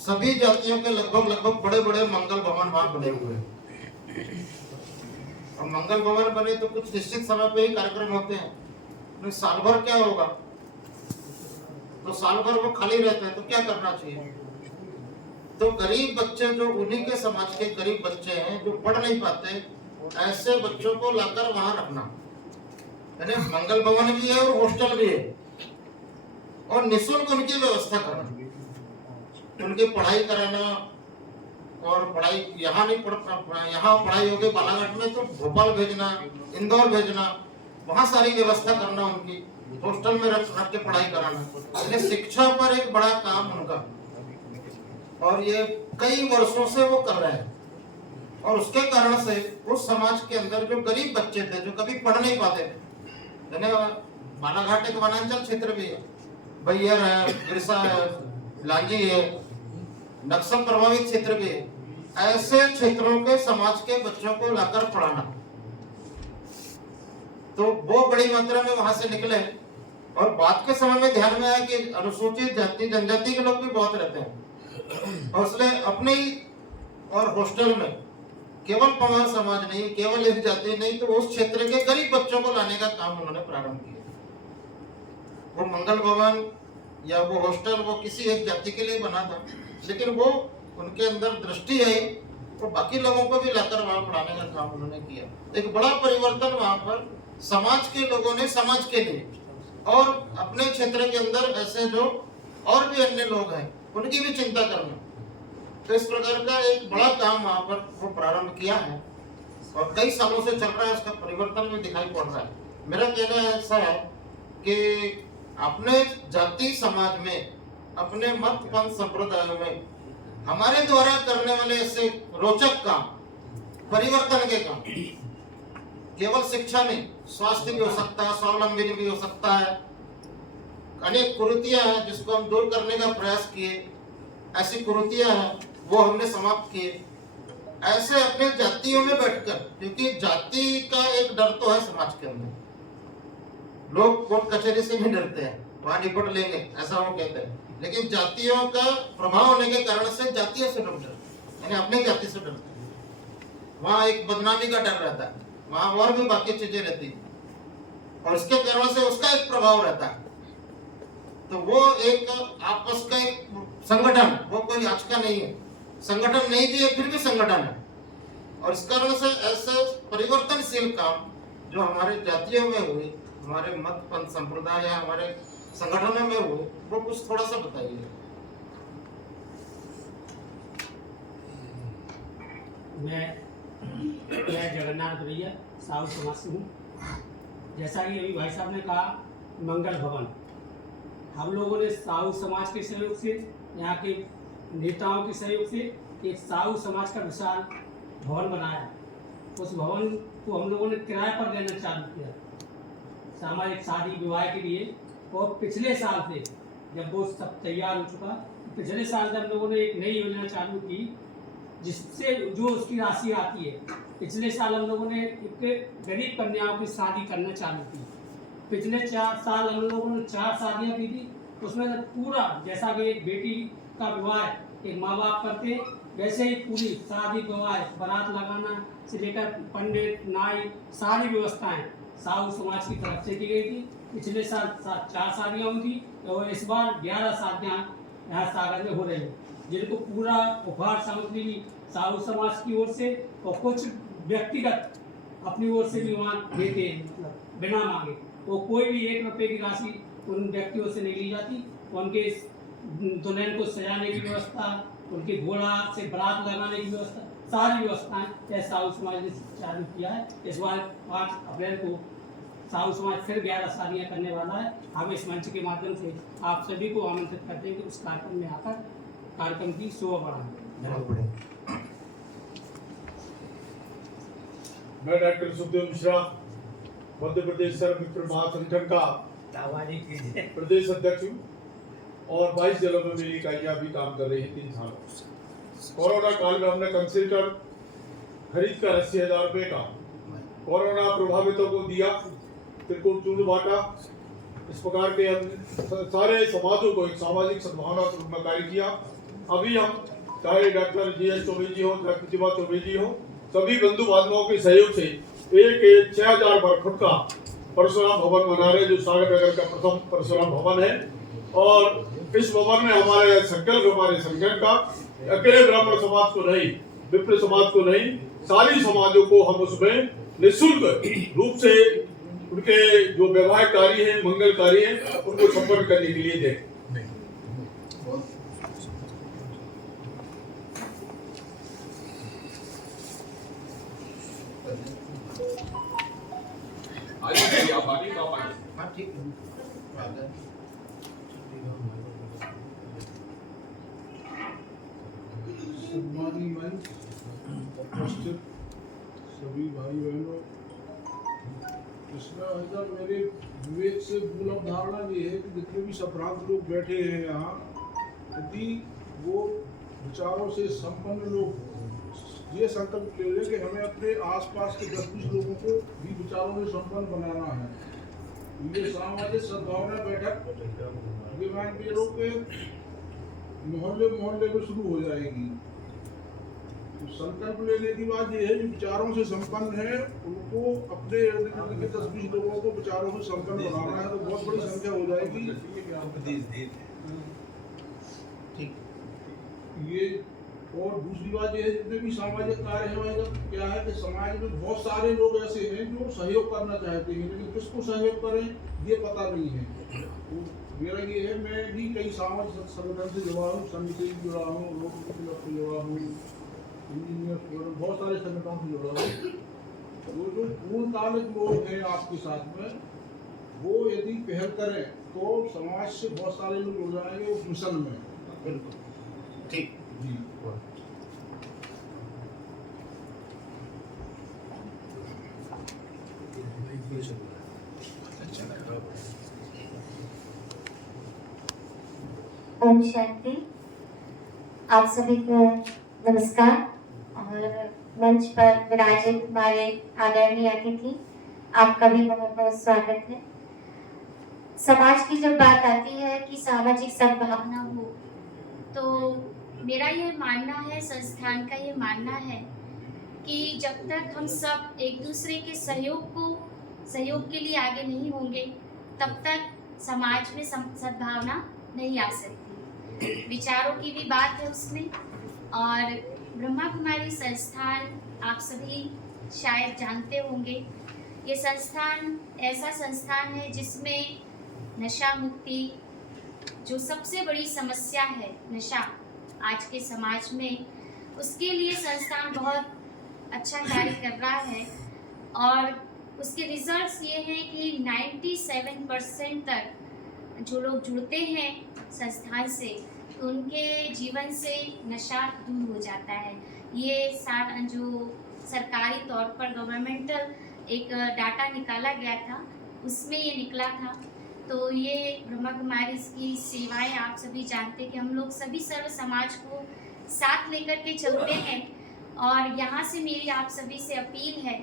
सभी जातियों के लगभग बड़े बड़े मंगल भवन वहाँ बने हुए हैं और मंगल भवन बने तो कुछ निश्चित समय पे ही कार्यक्रम होते हैं, तो साल भर क्या होगा, तो साल भर वो खाली रहते हैं, तो क्या करना चाहिए। तो गरीब बच्चे जो उन्हीं के समाज के गरीब बच्चे हैं जो पढ़ नहीं पाते, ऐसे बच्चों को लाकर वहां रखना, यानी मंगल भवन भी है और हॉस्टल भी है और निःशुल्क उनकी व्यवस्था करना, उनकी पढ़ाई कराना। और पढ़ाई यहाँ नहीं यहाँ पढ़ाई होगी बालाघाट में तो भोपाल भेजना, इंदौर भेजना, वहाँ सारी व्यवस्था करना, उनकी हॉस्टल में रख के पढ़ाई कराना। यानी शिक्षा पर एक बड़ा काम उनका, और ये कई वर्षों से वो कर रहे हैं और उसके कारण से उस समाज के अंदर जो गरीब बच्चे थे जो कभी पढ़ नहीं पाते थे, बालाघाट एक वनांचल क्षेत्र भी है, बैयर है, बिरसा है, लांजी है, नक्सल प्रभावित क्षेत्र भी है, ऐसे क्षेत्रों के समाज के बच्चों को लाकर पढ़ाना। तो वो बड़ी मात्रा में वहां से निकले और बाद के समय में ध्यान में आया कि अनुसूचित जाति जनजाति के लोग भी बहुत रहते हैं और इसलिए अपने और हॉस्टल में केवल पवार समाज नहीं, केवल एक जाति नहीं, तो उस क्षेत्र के गरीब बच्चों को लाने का काम उन्होंने प्रारंभ किया। वो मंगल भवन या वो हॉस्टल वो किसी एक जाति के लिए बना था, लेकिन वो उनके अंदर दृष्टि आई तो बाकी लोगों को भी लाकर वहां पढ़ाने का काम उन्होंने किया। एक बड़ा परिवर्तन वहां पर समाज के लोगों ने समाज के लिए और अपने क्षेत्र के अंदर ऐसे जो और भी अन्य लोग हैं उनकी भी चिंता करना, तो इस प्रकार का एक बड़ा काम वहां पर वो प्रारंभ किया है और कई सालों से चल रहा है, उसका परिवर्तन भी दिखाई पड़ रहा है। मेरा कहना ऐसा है कि अपने जाति समाज में, अपने मत पंथ संप्रदायों में हमारे द्वारा करने वाले ऐसे रोचक काम, परिवर्तन के काम, केवल शिक्षा नहीं, स्वास्थ्य भी हो सकता है, स्वावलंबन भी हो सकता है, अनेक कुरीतियां हैं जिसको हम दूर करने का प्रयास किए, ऐसी कुरीतियां हैं वो हमने समाप्त किए। ऐसे अपने जातियों में बैठकर, क्योंकि जाति का एक डर तो है समाज के अंदर, लोग कोर्ट कचहरी से भी डरते हैं, वहां निपट लेंगे ऐसा वो कहते हैं, लेकिन जातियों का प्रभाव होने के कारण से जातियों से लोग डरते हैं, यानी अपने जाति से डरते हैं। वहां एक बदनामी का डर रहता है, वहां और भी बाकी चीजें रहती हैं और इसके कारण से उसका एक प्रभाव रहता है। तो वो एक आपस का एक संगठन, वो कोई आज का नहीं है, संगठन नहीं भी है फिर भी संगठन है, और इस कारण से ऐसे परिवर्तनशील काम जो हमारे जातियों में हुए, हमारे मत पंथ संप्रदाय या हमारे संगठनों में हुए, वो कुछ थोड़ा सा बताइए। मैं जगन्नाथ भैया साहू समाज से हूँ। जैसा कि अभी भाई साहब ने कहा, मंगल भवन हम लोगों ने साहू समाज के सहयोग से, यहाँ के नेताओं के सहयोग से एक साहू समाज का विशाल भवन बनाया। उस भवन को हम लोगों ने किराए पर देना चालू किया सामाजिक शादी विवाह के लिए, और पिछले साल से जब वो सब तैयार हो चुका, पिछले साल जब लोगों ने एक नई योजना चालू की जिससे जो उसकी राशि आती है, पिछले साल हम लोगों ने एक गरीब कन्याओं की शादी करना चालू की। पिछले 4 साल हम लोगों ने 4 शादियाँ की थी, उसमें पूरा जैसा कि एक बेटी का विवाह एक माँ बाप करते, वैसे ही पूरी शादी विवाह बारात लगाना से लेकर पंडित नाई सारी व्यवस्थाएं साहू समाज की तरफ से की गई थी। पिछले साल 4 शादियाँ हुई थी और इस बार 11 शादियाँ यहाँ सागर में हो रही हैं, जिनको पूरा उपहार सामग्री भी साहू समाज की ओर से और कुछ व्यक्तिगत अपनी ओर से भी वहाँ देते हैं, मतलब बिना मांगे। वो कोई भी 1 रुपये की राशि उन व्यक्तियों से नहीं ली जाती। उनके दुल्हन को सजाने की व्यवस्था, उनके घोड़ा से बारात लगाने की व्यवस्था, सारी व्यवस्थाएं साहू समाज ने चालू किया है। इस बार 5 अप्रैल को साहू समाज फिर 11 शादियाँ करने वाला है। हम इस मंच के माध्यम से आप सभी को आमंत्रित करते हैं कि उस कार्यक्रम में आकर कार्यक्रम की शोभा बढ़ाएं। मैं डॉक्टर सुखदेव मिश्रा, मध्य प्रदेश सर्व मित्र महासंगठन का प्रदेश अध्यक्ष हूँ और 22 जिलों में मेरी इकाइयाँ भी काम कर रही हैं 3 साल। कोरोना काल में हमने कंसेंट्रेटर खरीद कर 80,000 रुपये का कोरोना प्रभावितों को दिया, त्रिकुट चूर्ण बांटा। इस प्रकार के हम सारे समाजों को एक सामाजिक सद्भावना के रूप में कार्य किया। अभी हम चाहे डॉक्टर GS चौबे जी हो, डॉक्टर प्रतिभा चौबे जी हो, सभी बंधु बांधवों के सहयोग से एक 6,000 वर्ग का परशुराम भवन बना रहे, जो सागर नगर का प्रथम परशुराम भवन है। और इस भवन में हमारे संकल्प, हमारे संगठन का अकेले ब्राह्मण समाज को नहीं, विप्र समाज को नहीं, सारी समाजों को हम उसमें निःशुल्क रूप से उनके जो वैवाहिक कार्य है, मंगल कार्य है, उनको संपन्न करने के लिए दें। सम्मानी मंच उपस्थित सभी भाई बहनों, इसमें अंदर मेरे विवेक से मूल अवधारणा ये है कि जितने भी संभ्रांत लोग बैठे हैं यहाँ, यदि वो विचारों से संपन्न लोग ये संकल्प ले लें कि हमें अपने आसपास के 10-20 लोगों को भी विचारों में संपन्न बनाना है, ये सामाजिक सद्भावना बैठक ये मान के लोग के मोहल्ले में शुरू हो जाएगी। तो संकल्प लेने की बात यह है कि विचारों से संपन्न है, उनको अपने इर्द गिर्द के 10-20 लोगों को विचारों से संपन्न बनाना है, तो बहुत बड़ी संख्या हो जाएगी। ये और दूसरी बात ये है, जितने भी सामाजिक कार्य हैं वहाँ क्या है कि समाज में बहुत सारे लोग ऐसे हैं जो सहयोग करना चाहते हैं, लेकिन किसको सहयोग करें ये पता नहीं है। तो मेरा ये है, मैं भी कई सामाजिक संगठन से जुड़ा हूँ, समिति से जुड़ा हूँ, लोक से जुड़ा हूँ, इंजीनियर बहुत सारे संगठनों से जुड़ा हूँ। तो जो पूर्णकालिक लोग हैं आपके साथ में, वो यदि पहल करें तो समाज से बहुत सारे लोग जुड़ जाएंगे उस मिशन में। बिल्कुल ठीक जी। ओम शांति। आप सभी को नमस्कार और मंच पर विराजित हमारे आदरणीय अतिथि, आपका भी बहुत बहुत स्वागत है। समाज की जब बात आती है कि सामाजिक सद्भावना हो, तो मेरा ये मानना है, संस्थान का ये मानना है कि जब तक हम सब एक दूसरे के सहयोग के लिए आगे नहीं होंगे, तब तक समाज में सद्भावना नहीं आ सकती। विचारों की भी बात है उसमें। और ब्रह्मा कुमारी संस्थान आप सभी शायद जानते होंगे, ये संस्थान ऐसा संस्थान है जिसमें नशा मुक्ति, जो सबसे बड़ी समस्या है नशा आज के समाज में, उसके लिए संस्थान बहुत अच्छा कार्य कर रहा है। और उसके रिजल्ट्स ये हैं कि 97% तक जो लोग जुड़ते हैं संस्थान से, तो उनके जीवन से नशा दूर हो जाता है। ये जो सरकारी तौर पर गवर्नमेंटल एक डाटा निकाला गया था, उसमें ये निकला था। तो ये ब्रह्मा कुमारी की सेवाएं आप सभी जानते हैं कि हम लोग सभी सर्व समाज को साथ लेकर के चलते हैं। और यहाँ से मेरी आप सभी से अपील है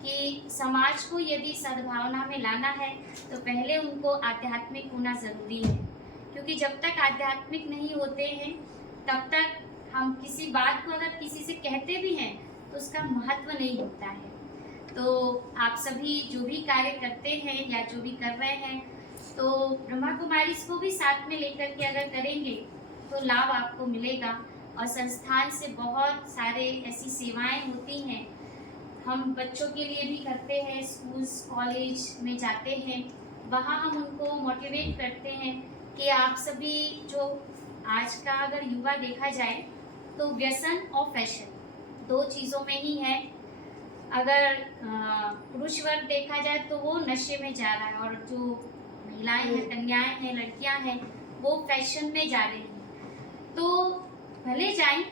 कि समाज को यदि सद्भावना में लाना है तो पहले उनको आध्यात्मिक होना ज़रूरी है, क्योंकि जब तक आध्यात्मिक नहीं होते हैं तब तक हम किसी बात को अगर किसी से कहते भी हैं तो उसका महत्व नहीं होता है। तो आप सभी जो भी कार्य करते हैं या जो भी कर रहे हैं, तो ब्रह्मा कुमारी को भी साथ में लेकर के अगर करेंगे तो लाभ आपको मिलेगा। और संस्थान से बहुत सारे ऐसी सेवाएं होती हैं, हम बच्चों के लिए भी करते हैं, स्कूल्स कॉलेज में जाते हैं, वहाँ हम उनको मोटिवेट करते हैं कि आप सभी जो आज का अगर युवा देखा जाए तो व्यसन और फैशन दो चीज़ों में ही है। अगर पुरुष वर्ग देखा जाए तो वो नशे में जा रहा है, और जो महिलाएं हैं, कन्याएं हैं, लड़कियां हैं, वो फैशन में जा रही हैं। तो भले जाएं,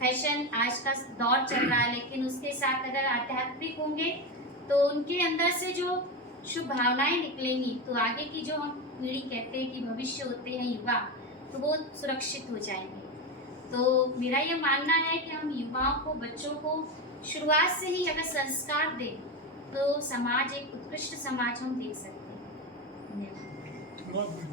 फैशन आज का दौर चल रहा है, लेकिन उसके साथ अगर आध्यात्मिक होंगे तो उनके अंदर से जो शुभ भावनाएं निकलेंगी, तो आगे की जो हम पीढ़ी कहते हैं कि भविष्य होते हैं युवा, तो वो सुरक्षित हो जाएंगे। तो मेरा ये मानना है कि हम युवाओं को, बच्चों को शुरुआत से ही अगर संस्कार दें तो समाज, एक उत्कृष्ट समाज हम देख सकते हैं। धन्यवाद।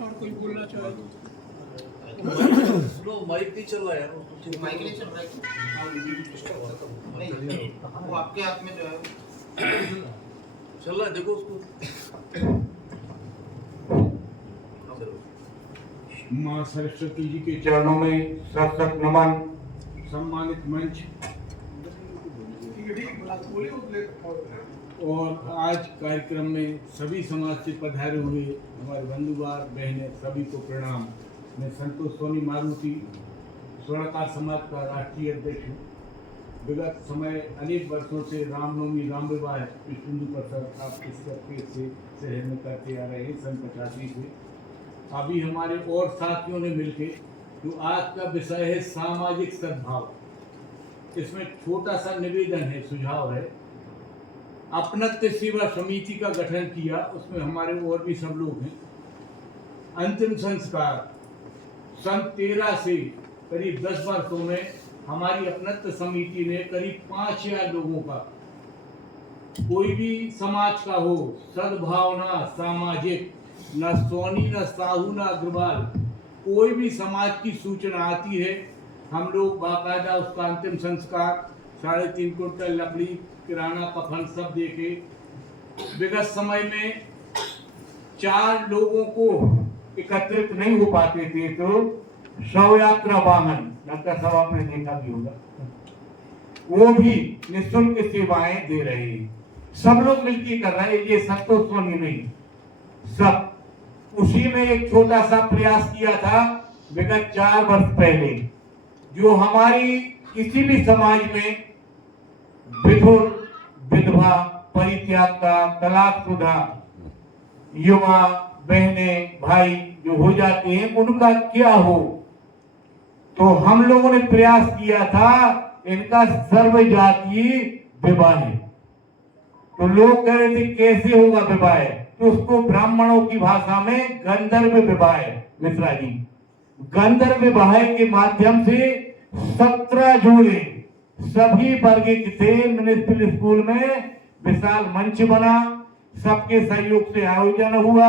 और कोई बोलना चाहे तो? माइक नहीं चल रहा है यार, माइक नहीं चल रहा है नहीं, वो आपके हाथ में जो है चल रहा है, देखो उसको। माँ सरस्वती जी के चरणों में सशक्त नमन। सम्मानित मंच और आज कार्यक्रम में सभी समाज से पधारे हुए हमारे बंधुवार बहनें, सभी को प्रणाम। मैं संतोष सोनी मारुति, स्वर्णकार समाज का राष्ट्रीय अध्यक्ष हूँ। विगत समय अनेक वर्षों से रामनवमी, राम विवाह विष्णु प्रसाद आप इस से शहर में करते आ रहे हैं सन 85 से। अभी हमारे और साथियों ने मिलकर जो आज का विषय है सामाजिक सद्भाव, इसमें छोटा सा निवेदन है, सुझाव है। अपनत्व सेवा समिति का गठन किया, उसमें हमारे और भी सब लोग हैं। अंतिम संस्कार सन 13 से करीब 10 वर्षों में हमारी अपनत्व समिति ने करीब 5000 लोगों का, कोई भी समाज का हो, सद्भावना सामाजिक, न सोनी न साहू न अग्रवाल, कोई भी समाज की सूचना आती है, हम लोग बाकायदा उसका अंतिम संस्कार 3.5 कुंटल लकड़ी, किराना, कफन सब देके विगत समय में 4 लोगों को एकत्रित नहीं हो पाते थे तो शव यात्रा वाहन, डॉक्टर साहब आपने देखा भी होगा, वो भी निःशुल्क सेवाएं दे रहे हैं। सब लोग मिलकर कर रहे हैं, ये संतोष सोनी नहीं, सब। उसी में एक छोटा सा प्रयास किया था विगत 4 वर्ष पहले, जो हमारी किसी भी समाज में विधुर, विधवा, परित्यागता, तलाकशुदा युवा बहने भाई जो हो जाते हैं उनका क्या हो, तो हम लोगों ने प्रयास किया था इनका सर्वजातीय विवाह है। तो लोग कह रहे थे कैसे होगा विवाह, तो उसको ब्राह्मणों की भाषा में गंधर्व विवाह, मिश्रा जी, गंधर्व विवाह के माध्यम से 17 जोड़े सभी वर्ग थे। म्युनिसिपल स्कूल में विशाल मंच बना, सबके सहयोग से आयोजन हुआ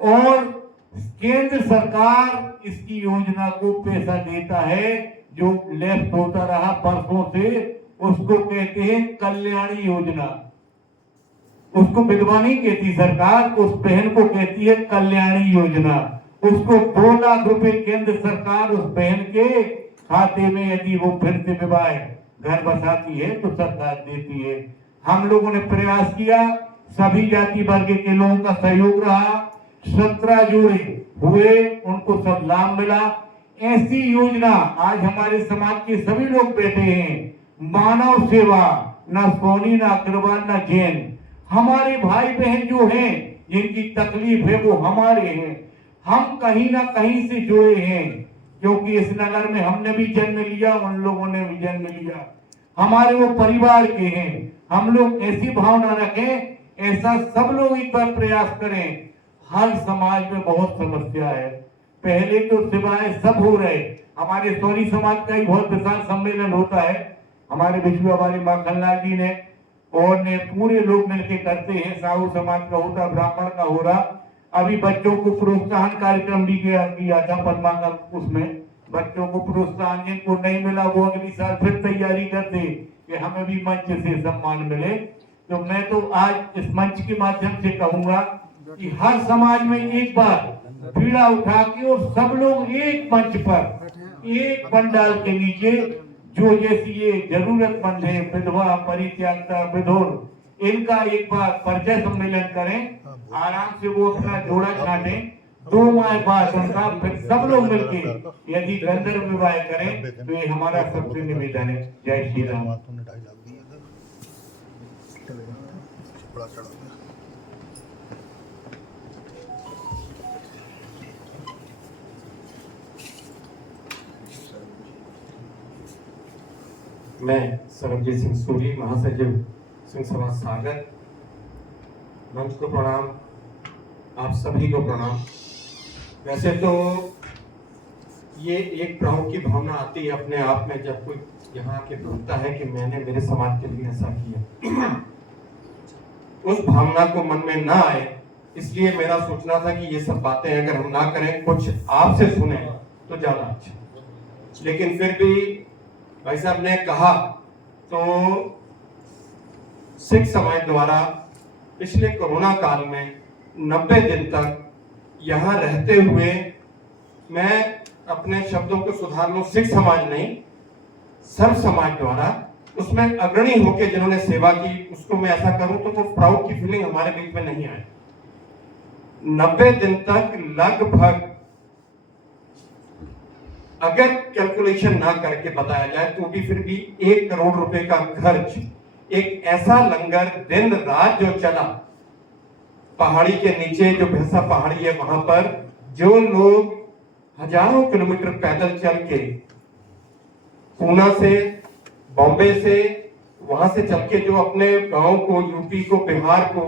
और केंद्र सरकार इसकी योजना को पैसा देता है। जो लेफ्ट होता रहा बरसों से, उसको कहते हैं कल्याणी योजना। उसको विधवा नहीं कहती सरकार, उस बहन को कहती है कल्याणी योजना। उसको 2 लाख रुपए केंद्र सरकार उस बहन के खाते में, यदि वो फिर से विवाह घर बसाती है तो सरकार देती है। हम लोगों ने प्रयास किया, सभी जाति वर्ग के लोगों का सहयोग रहा, 17 जोड़े हुए, उनको सब लाभ मिला। ऐसी योजना आज हमारे समाज के सभी लोग बैठे हैं। मानव सेवा, ना सोनी, ना अग्रवाल, ना जैन, हमारे भाई बहन जो हैं जिनकी तकलीफ है वो हमारे हैं। हम कहीं ना कहीं से जुड़े हैं, क्योंकि इस नगर में हमने भी जन्म लिया, उन लोगों ने भी जन्म लिया, हमारे वो परिवार के हैं। हम लोग ऐसी भावना रखें, ऐसा सब लोग एक बार प्रयास करें। हर समाज में बहुत समस्या है, पहले तो सिवाय सब हो रहे, हमारे सोनी समाज का ही बहुत विशाल सम्मेलन होता है, हमारे विष्णु हमारे माखनलाल जी ने और ने पूरे लोग मिलके करते हैं। साहू समाज का होता, ब्राह्मण का हो रहा। अभी बच्चों को प्रोत्साहन कार्यक्रम भी किया था पद्मा का, उसमें बच्चों को प्रोत्साहन जिनको नहीं मिला वो अगली साल फिर तैयारी करते कि हमें भी मंच से सम्मान मिले। तो मैं तो आज इस मंच के माध्यम से कहूंगा कि हर समाज में एक बार पीड़ा उठा के और सब लोग एक मंच पर एक पंडाल के नीचे, जो जैसी ये जरूरतमंद है, विधवा, परित्यागता, विधुर, इनका एक बार परिचय सम्मेलन करें, आराम से वो अपना जोड़ा छाटे, 2 माह बाद उनका फिर सब लोग मिलके यदि गंधर्व विवाह करें तो ये हमारा सबसे निवेदन है। जय श्री राम। मैं सरबजीत सिंह सूरी, महासचिव सिंह समाज सागर, मंच को प्रणाम, आप सभी को प्रणाम। वैसे तो ये एक प्राउड की भावना आती है अपने आप में जब कोई यहाँ आके बोलता है कि मैंने मेरे समाज के लिए ऐसा किया। उस भावना को मन में ना आए, इसलिए मेरा सोचना था कि ये सब बातें अगर हम ना करें, कुछ आपसे सुने तो ज्यादा अच्छा। लेकिन फिर भी भाई साहब ने कहा तो सिख समाज द्वारा पिछले कोरोना काल में 90 दिन तक यहाँ रहते हुए, मैं अपने शब्दों को सुधार लूं, सिख समाज नहीं, सर्व समाज द्वारा उसमें अग्रणी होकर जिन्होंने सेवा की, उसको मैं ऐसा करूं तो वो प्राउड की फीलिंग हमारे बीच में नहीं आई। 90 दिन तक लगभग, अगर कैलकुलेशन ना करके बताया जाए तो भी फिर भी 1 करोड़ रुपए का खर्च, एक ऐसा लंगर दिन रात जो चला, पहाड़ी के नीचे जो भैंसा पहाड़ी है वहां पर जो लोग हजारों किलोमीटर पैदल चल के, पूना से, बॉम्बे से, वहां से चल के जो अपने गांव को, यूपी को, बिहार को,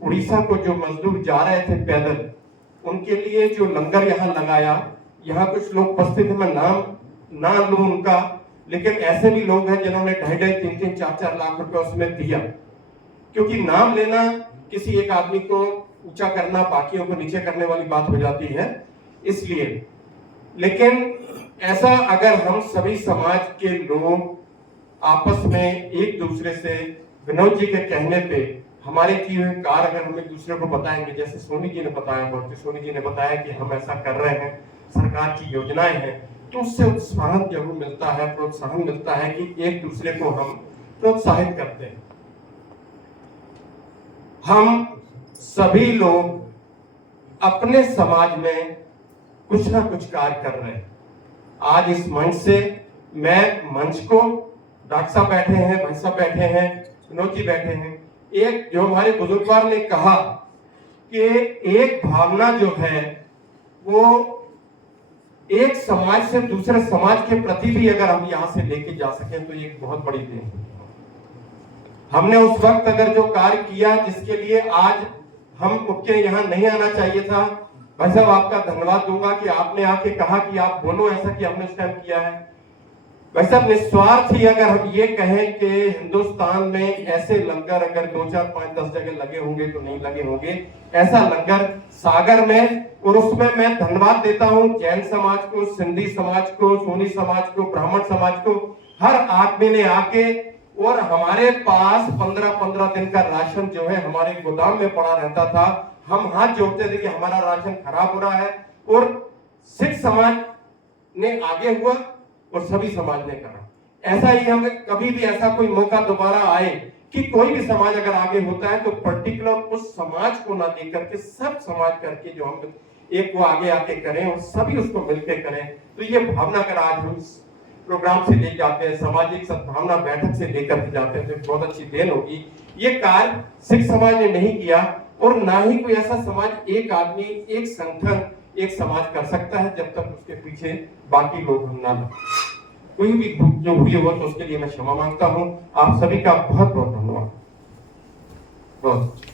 उड़ीसा को जो मजदूर जा रहे थे पैदल, उनके लिए जो लंगर यहाँ लगाया, यहाँ कुछ लोग उपस्थित हैं, मैं नाम ना लूं उनका, लेकिन ऐसे भी लोग हैं जिन्होंने 2.5, 3, 4 लाख रुपए उसमें दिया। क्योंकि नाम लेना किसी एक आदमी को ऊंचा करना, बाकियों को नीचे करने वाली बात हो जाती है, इसलिए। लेकिन ऐसा अगर हम सभी समाज के लोग आपस में एक दूसरे से विनोद जी के कहने पे हमारे किए हुए कार्य अगर हम एक दूसरे को बताएंगे, जैसे सोनी जी ने बताया, बहुत सोनी जी ने बताया कि हम ऐसा कर रहे हैं, सरकार की योजनाएं हैं, तो उससे उत्साहन जरूर मिलता है, प्रोत्साहन मिलता है कि एक दूसरे को हम प्रोत्साहित करते हैं। हम सभी लोग अपने समाज में कुछ ना कुछ कार्य कर रहे हैं। आज इस मंच से मैं मंच को, डॉक्टर साहब बैठे हैं, भाई साहब बैठे हैं, विनोद जी बैठे हैं, एक जो हमारे बुजुर्गवार ने कहा कि एक भावना जो है वो एक समाज से दूसरे समाज के प्रति भी अगर हम यहाँ से लेके जा सकें तो ये एक बहुत बड़ी देन है। हमने उस वक्त अगर जो कार्य किया जिसके लिए आज हम के यहाँ नहीं आना चाहिए था, भाई साहब आपका धन्यवाद दूंगा कि आपने आके कहा कि आप बोलो ऐसा कि हमने उस टाइम किया है। भाई साहब निस्वार्थ ही अगर हम ये कहें कि हिंदुस्तान में ऐसे लंगर अगर 2, 4, 5, 10 जगह लगे होंगे तो नहीं लगे होंगे, ऐसा लंगर सागर में, और उसमें मैं धन्यवाद देता हूँ जैन समाज को, सिंधी समाज को, सोनी समाज को, ब्राह्मण समाज को, हर आदमी ने आके, और हमारे पास 15-15 दिन का राशन जो है हमारे गोदाम में पड़ा रहता था। हम हाथ जोड़ते थे कि हमारा राशन खराब हो रहा है, और सिख समाज ने आगे हुआ और सभी समाज ने कहा। ऐसा ही हमें कभी भी ऐसा कोई मौका दोबारा आए कि कोई भी समाज अगर आगे होता है तो पर्टिकुलर उस समाज को ना लेकर के सब समाज करके जो हम एक को आगे आके करें और सभी उसको मिलकर करें, तो ये भावना अगर आज हम प्रोग्राम से ले जाते हैं, सामाजिक सद्भावना बैठक से लेकर के जाते हैं, तो बहुत अच्छी देन होगी। ये कार्य सिख समाज ने नहीं किया, और ना ही कोई ऐसा समाज, एक आदमी, एक संगठन, एक समाज कर सकता है जब तक उसके पीछे बाकी लोग हम ना लगे। कोई भी जो हुई हो तो उसके लिए मैं क्षमा मांगता हूँ। आप सभी का बहुत बहुत धन्यवाद। बहुत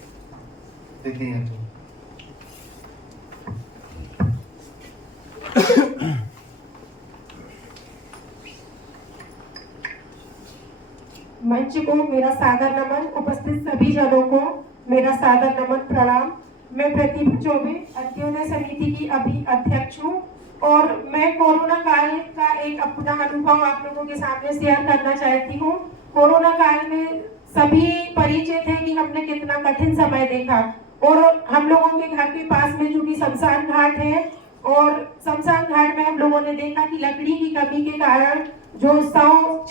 मंच को मेरा सादर नमन, उपस्थित सभी जनों को मेरा सादर नमन, प्रणाम। मैं प्रतिभा चौबे अध्ययन समिति की अभी अध्यक्ष हूँ, और मैं कोरोना काल का एक अपना अनुभव आप लोगों के सामने शेयर करना चाहती हूँ। कोरोना काल में सभी परिचित है कि हमने कितना कठिन समय देखा, और हम लोगों के घर के पास में जो कि शमशान घाट है, और शमशान घाट में हम लोगों ने देखा कि लकड़ी की कमी के कारण जो 100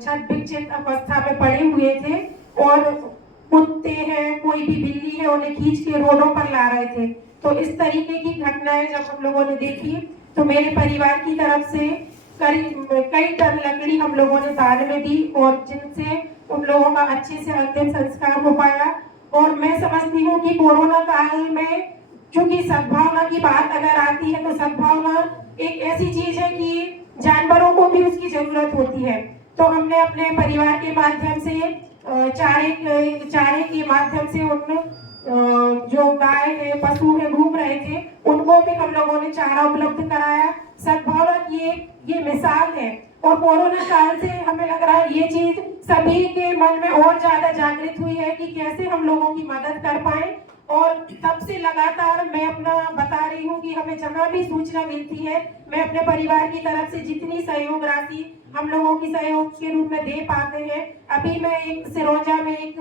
छत विक्षिप्त अवस्था में पड़े हुए थे, और कुत्ते हैं, कोई भी बिल्ली है, उन्हें खींच के रोडों पर ला रहे थे। तो इस तरीके की घटनाएं जब हम लोगों ने देखी तो मेरे परिवार की तरफ से कई टन लकड़ी हम लोगों ने दान में दी, और जिनसे उन लोगों का अच्छे से अंतिम संस्कार हो पाया। और मैं समझती हूँ कि कोरोना काल में चूंकि सद्भावना की बात अगर आती है तो सद्भावना एक ऐसी चीज है कि जानवरों को भी उसकी जरूरत होती है। तो हमने अपने परिवार के माध्यम से चारे के माध्यम से उन जो गाय है, पशु है, घूम रहे थे, उनको भी हम लोगों ने चारा उपलब्ध कराया। सद्भावना की ये मिसाल है, और कोरोना काल से हमें लग रहा है ये चीज सभी के मन में और ज्यादा जागृत हुई है कि कैसे हम लोगों की मदद कर पाए। और तब से लगातार मैं अपना बता रही हूँ कि हमें जहाँ भी सूचना मिलती है, मैं अपने परिवार की तरफ से जितनी सहयोग राशि हम लोगों की सहयोग के रूप में दे पाते हैं। अभी मैं एक सिरोंजा में एक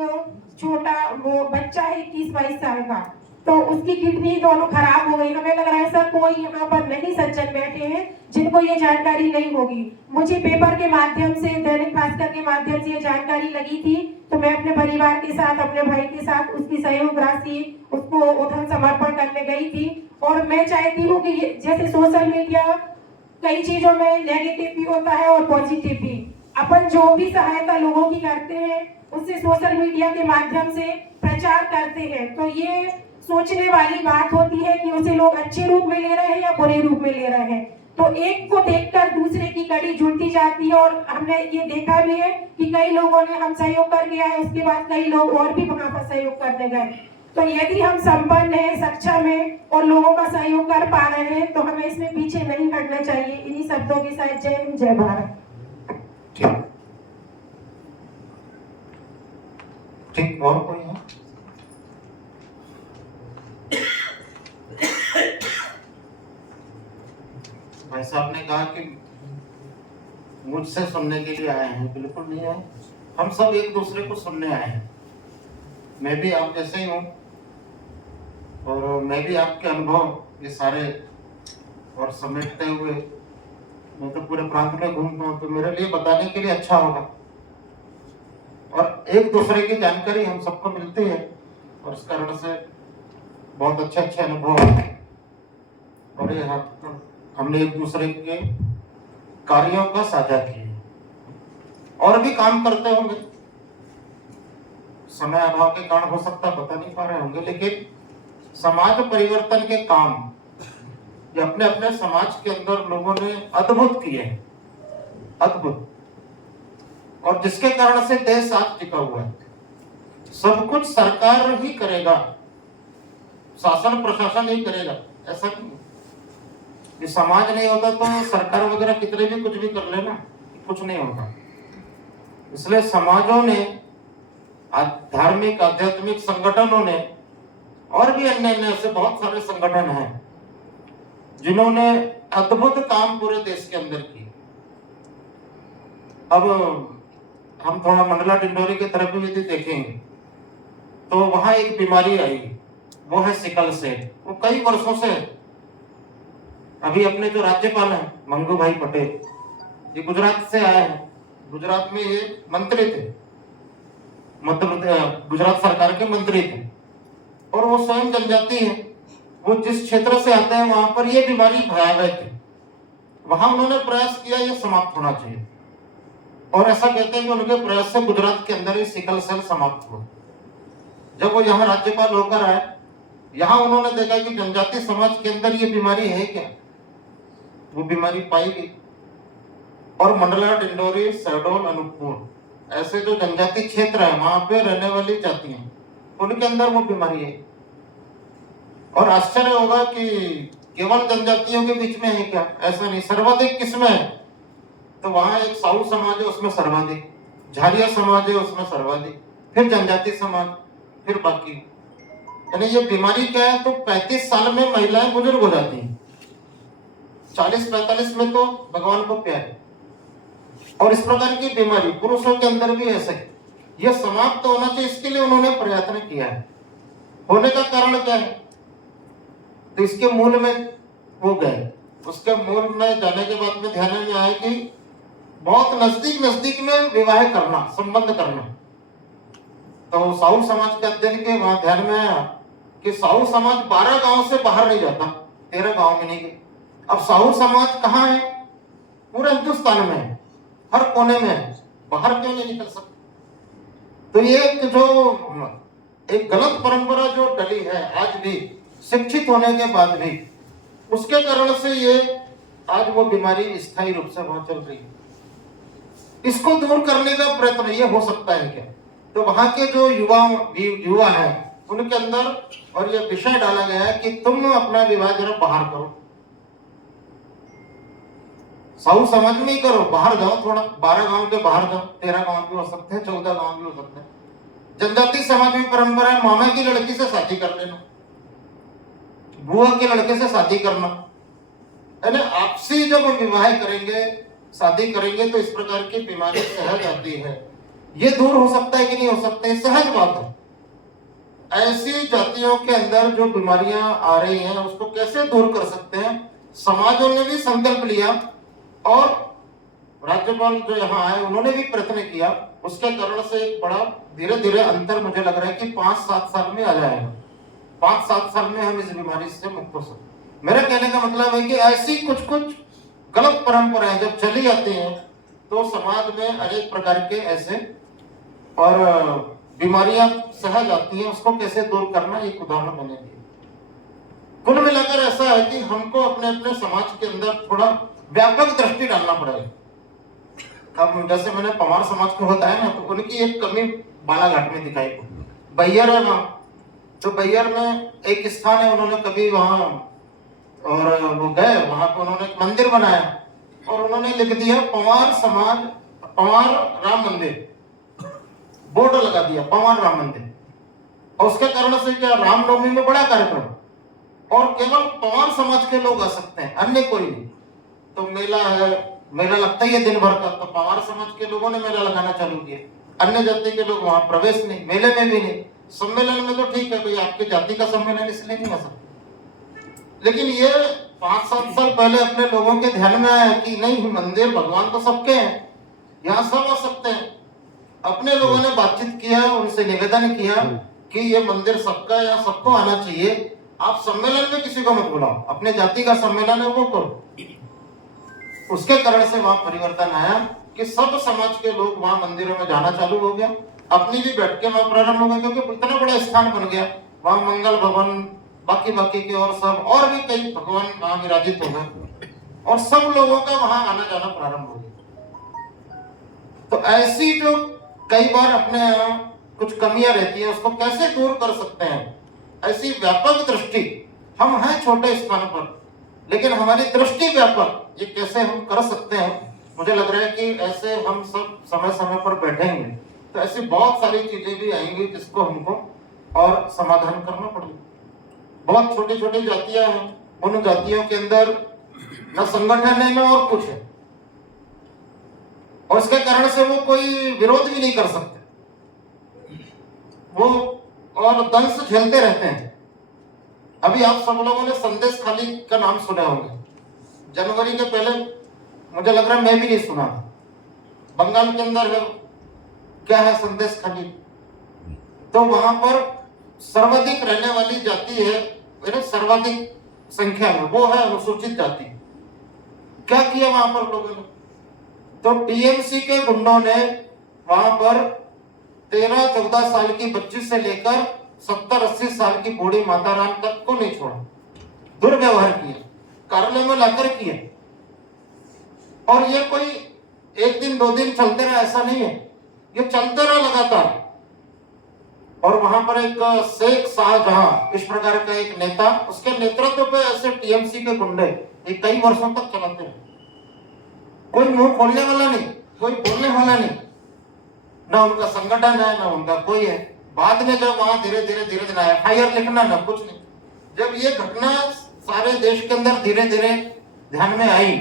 छोटा वो बच्चा है 21-22 साल का, तो उसकी किडनी दोनों खराब हो गई। हमें लग रहा है सर कोई यहाँ पर नहीं सज्जन बैठे हैं जिनको ये जानकारी नहीं होगी। मुझे पेपर के माध्यम से, दैनिक भास्कर के माध्यम से ये जानकारी लगी थी, तो मैं अपने परिवार के साथ, अपने भाई के साथ उसकी सहयोग राशि उसको उधर समर्पण करने गई थी। और मैं चाहती हूँ कि जैसे सोशल मीडिया कई चीजों में नेगेटिव भी होता है और पॉजिटिव भी, अपन जो भी सहायता लोगों की करते हैं उससे सोशल मीडिया के माध्यम से प्रचार करते हैं, तो ये सोचने वाली बात होती है कि उसे लोग अच्छे रूप में ले रहे हैं या बुरे रूप में ले रहे हैं। तो एक को देखकर दूसरे की कड़ी जुड़ती जाती है, और हमने ये देखा भी है कि कई लोगों ने हम सहयोग कर गया है, उसके बाद कई लोग और भी वहां पर सहयोग करने गए। तो यदि हम संपन्न है, सक्षम है और लोगों का सहयोग कर पा रहे हैं तो हमें इसमें पीछे नहीं हटना चाहिए। इन्हीं शब्दों के साथ जय हिंद, जय भारत। ठीक, और कोई है? भाई साहब ने कहा कि मुझसे सुनने के लिए आए हैं, बिल्कुल नहीं आए। हम सब एक दूसरे को सुनने आए हैं। मैं भी आप जैसे ही हूँ और मैं भी आपके अनुभव ये सारे और समेटते हुए मैं तो पूरे प्रांत में घूमता हूँ, तो मेरे लिए बताने के लिए अच्छा होगा और एक दूसरे की जानकारी हम सबको मिलती है और इस कारण से बहुत अच्छे अच्छे अनुभव आते हैं। और ये हमने एक दूसरे के कार्यों का साझा किया और भी काम करते होंगे, समय अभाव के कारण हो सकता बता नहीं पा रहे होंगे, लेकिन समाज परिवर्तन के काम ये अपने अपने समाज के अंदर लोगों ने अद्भुत किए हैं, अद्भुत, और जिसके कारण से देश आज टिका हुआ है। सब कुछ सरकार ही करेगा, शासन प्रशासन ही करेगा, ऐसा नहीं। ये समाज नहीं होता तो सरकार वगैरह कितने भी कुछ भी कर लेना, कुछ नहीं होगा। इसलिए समाजों ने, धार्मिक आध्यात्मिक संगठनों ने और भी अन्य ऐसे बहुत सारे संगठन हैं जिन्होंने अद्भुत काम पूरे देश के अंदर किए। अब हम थोड़ा मंडला डिंडोरी की तरफ भी यदि देखेंगे तो वहां एक बीमारी आई, वो है सिकल सेल। वो कई वर्षों से, अभी अपने जो राज्यपाल हैं मंगू भाई पटेल, ये गुजरात से आए हैं। गुजरात में ये मंत्री थे, मध्य प्रदेश गुजरात सरकार के मंत्री थे और वो स्वयं जनजाति है। वो जिस क्षेत्र से आते हैं वहां पर ये बीमारी भयावह थी। वहां उन्होंने प्रयास किया ये समाप्त होना चाहिए और ऐसा कहते हैं कि उनके प्रयास से गुजरात के अंदर ये सिकल सेल समाप्त हुआ। जब वो यहाँ राज्यपाल होकर आए, यहाँ उन्होंने देखा कि जनजाति समाज के अंदर ये बीमारी है क्या, वो बीमारी पाई गई और मंडला डिंडोरी शहडोल अनूपपुर ऐसे जो जनजाति क्षेत्र है वहां पे रहने वाली जातियां, उनके अंदर वो बीमारी है। और आश्चर्य होगा कि केवल जनजातियों के बीच में है क्या, ऐसा नहीं, सर्वाधिक किसमें है तो वहां एक साहू समाज है उसमें सर्वाधिक, झारिया समाज है उसमें सर्वाधिक, फिर जनजाति समाज, फिर बाकी। यानी ये बीमारी क्या है तो 35 साल में महिलाएं बुजुर्ग हो जाती हैं, 40-45 में तो भगवान को प्यारे। और इस प्रकार की बीमारी पुरुषों के अंदर भी ऐसे, यह समाप्त होना चाहिए, इसके लिए उन्होंने प्रयत्न किया है। होने का कारण क्या है तो इसके मूल में वो गए। उसके मूल में जाने के बाद में ध्यान में आया कि बहुत नजदीक में विवाह करना, संबंध करना। तो साहू समाज के अध्ययन के वहां ध्यान में आया कि साहू समाज 12 गांव से बाहर नहीं जाता, 13 गांव में नहीं गए। अब साहू समाज कहाँ है, पूरे हिंदुस्तान में है, हर कोने में है, बाहर क्यों नहीं निकल सकते। तो ये जो एक गलत परंपरा जो डली है आज भी, शिक्षित होने के बाद भी, उसके कारण से ये आज वो बीमारी स्थायी रूप से वहां चल रही है। इसको दूर करने का प्रयत्न ये हो सकता है क्या, तो वहां के जो युवा है उनके अंदर और ये विषय डाला गया है कि तुम अपना विवाह जरा बाहर करो, साहू समाज में ही करो, बाहर जाओ थोड़ा, 12 गांव के बाहर जाओ, 13 गांव भी हो सकते हैं, 14 गांव भी हो सकते हैं। जनजाति समाज में परंपरा है मामा की लड़की से शादी कर लेना, बुआ के लड़के से शादी करना, यानी आपसी जब विवाह करेंगे, शादी करेंगे तो इस प्रकार की बीमारी सहज आती है। ये दूर हो सकता है कि नहीं हो सकता है, सहज बात है। ऐसी जातियों के अंदर जो बीमारियां आ रही हैं उसको कैसे दूर कर सकते हैं, समाजों ने भी संकल्प लिया और राज्यपाल जो यहाँ आए उन्होंने भी प्रयत्न किया। उसके कारण से एक बड़ा धीरे धीरे अंतर मुझे लग रहा है कि 5-7 साल में आ जाएगा, 5-7 साल में हम इस बीमारी से मुक्त हो सकते। मेरा कहने का मतलब है कि ऐसी कुछ गलत परंपराएं जब चली आती हैं तो समाज में अनेक प्रकार के ऐसे और बीमारियां सहज आती हैं, उसको कैसे दूर करना एक उदाहरण मैंने दिया। कुल मिलाकर ऐसा है कि हमको अपने अपने समाज के अंदर थोड़ा व्यापक दृष्टि डालना पड़ेगा। अब जैसे मैंने पवार समाज को बताया ना, तो उनकी एक कमी बालाघाट में दिखाई पड़ी। बैयर है वहां, तो बैयर में एक स्थान है, उन्होंने कभी वहां और वो गए, वहां पर उन्होंने एक मंदिर बनाया और उन्होंने लिख दिया पवार समाज, पवार राम मंदिर, बोर्ड लगा दिया पवार राम मंदिर। और उसके कारण से क्या, रामनवमी में बड़ा कार्यक्रम और केवल पवार समाज के लोग आ सकते हैं, अन्य कोई नहीं। तो मेला है, मेला लगता ही है दिन भर का, तो पवार समाज के लोगों ने मेला लगाना चालू किया। अन्य जाति के लोग वहां प्रवेश नहीं, मेले में भी नहीं। सम्मेलन में तो ठीक है, कोई आपकी जाति का सम्मेलन इसलिए नहीं आ सकता। लेकिन ये 5-7 साल पहले अपने लोगों के ध्यान में आया कि नहीं, मंदिर भगवान तो सबके हैं, यहाँ सब आ सकते हैं। अपने लोगों ने बातचीत किया, उनसे निवेदन किया कि ये मंदिर सबका है, यहाँ सबको आना चाहिए। आप सम्मेलन में किसी को मत बुलाओ, अपने जाति का सम्मेलन है वो करो। उसके कारण से वहां परिवर्तन आया कि सब समाज के लोग वहां मंदिरों में जाना चालू हो गया। अपनी भी बैठकें वहां प्रारंभ हो गई, क्योंकि इतना बड़ा स्थान बन गया। वहां मंगल भवन, बाकी के और सब और भी कई भगवान वहां विराजित हो गए और सब लोगों का वहां आना जाना प्रारंभ हो गया। तो ऐसी जो कई बार अपने यहाँ कुछ कमियां रहती है, उसको कैसे दूर कर सकते हैं? ऐसी व्यापक दृष्टि, हम हैं छोटे स्थान पर लेकिन हमारी दृष्टि व्यापक, ये कैसे हम कर सकते हैं? मुझे लग रहा है कि ऐसे हम सब समय समय पर बैठेंगे तो ऐसी बहुत सारी चीजें भी आएंगी जिसको हमको और समाधान करना पड़ेगा। बहुत छोटी छोटी जातियां हैं, उन जातियों के अंदर न संगठन है न और कुछ है, और इसके कारण से वो कोई विरोध भी नहीं कर सकते, वो और दंश झेलते रहते हैं। अभी आप सब लोगों ने संदेश खाली का नाम सुना होगा। जनवरी के पहले मुझे लग रहा है मैं भी नहीं सुना। बंगाल के अंदर है, क्या है संदेश खाली, तो वहां पर सर्वाधिक रहने वाली जाति है, सर्वाधिक संख्या में वो है अनुसूचित जाति। क्या किया वहां पर लोगों ने? तो टीएमसी के गुंडों ने वहां पर 13-14 साल की बच्ची से लेकर 70-80 साल की बूढ़ी माता राम तक को नहीं छोड़ा, दुर्व्यवहार किया, कार्यालय में लाकर किया। और ये कोई 1 दिन 2 दिन चलते रहा ऐसा नहीं है, ये चलते रहा लगातार। और वहां पर एक शेख शाहजहां इस प्रकार का एक नेता, उसके नेतृत्व पे ऐसे टीएमसी के गुंडे ये कई वर्षों तक चलाते रहे। कोई मुंह खोलने वाला नहीं, कोई बोलने वाला नहीं, ना उनका संगठन है ना उनका कोई है। बाद में जब वहां धीरे धीरे एफआईआर लिखना ना कुछ नहीं, जब ये घटना सारे देश के अंदर धीरे धीरे ध्यान में आई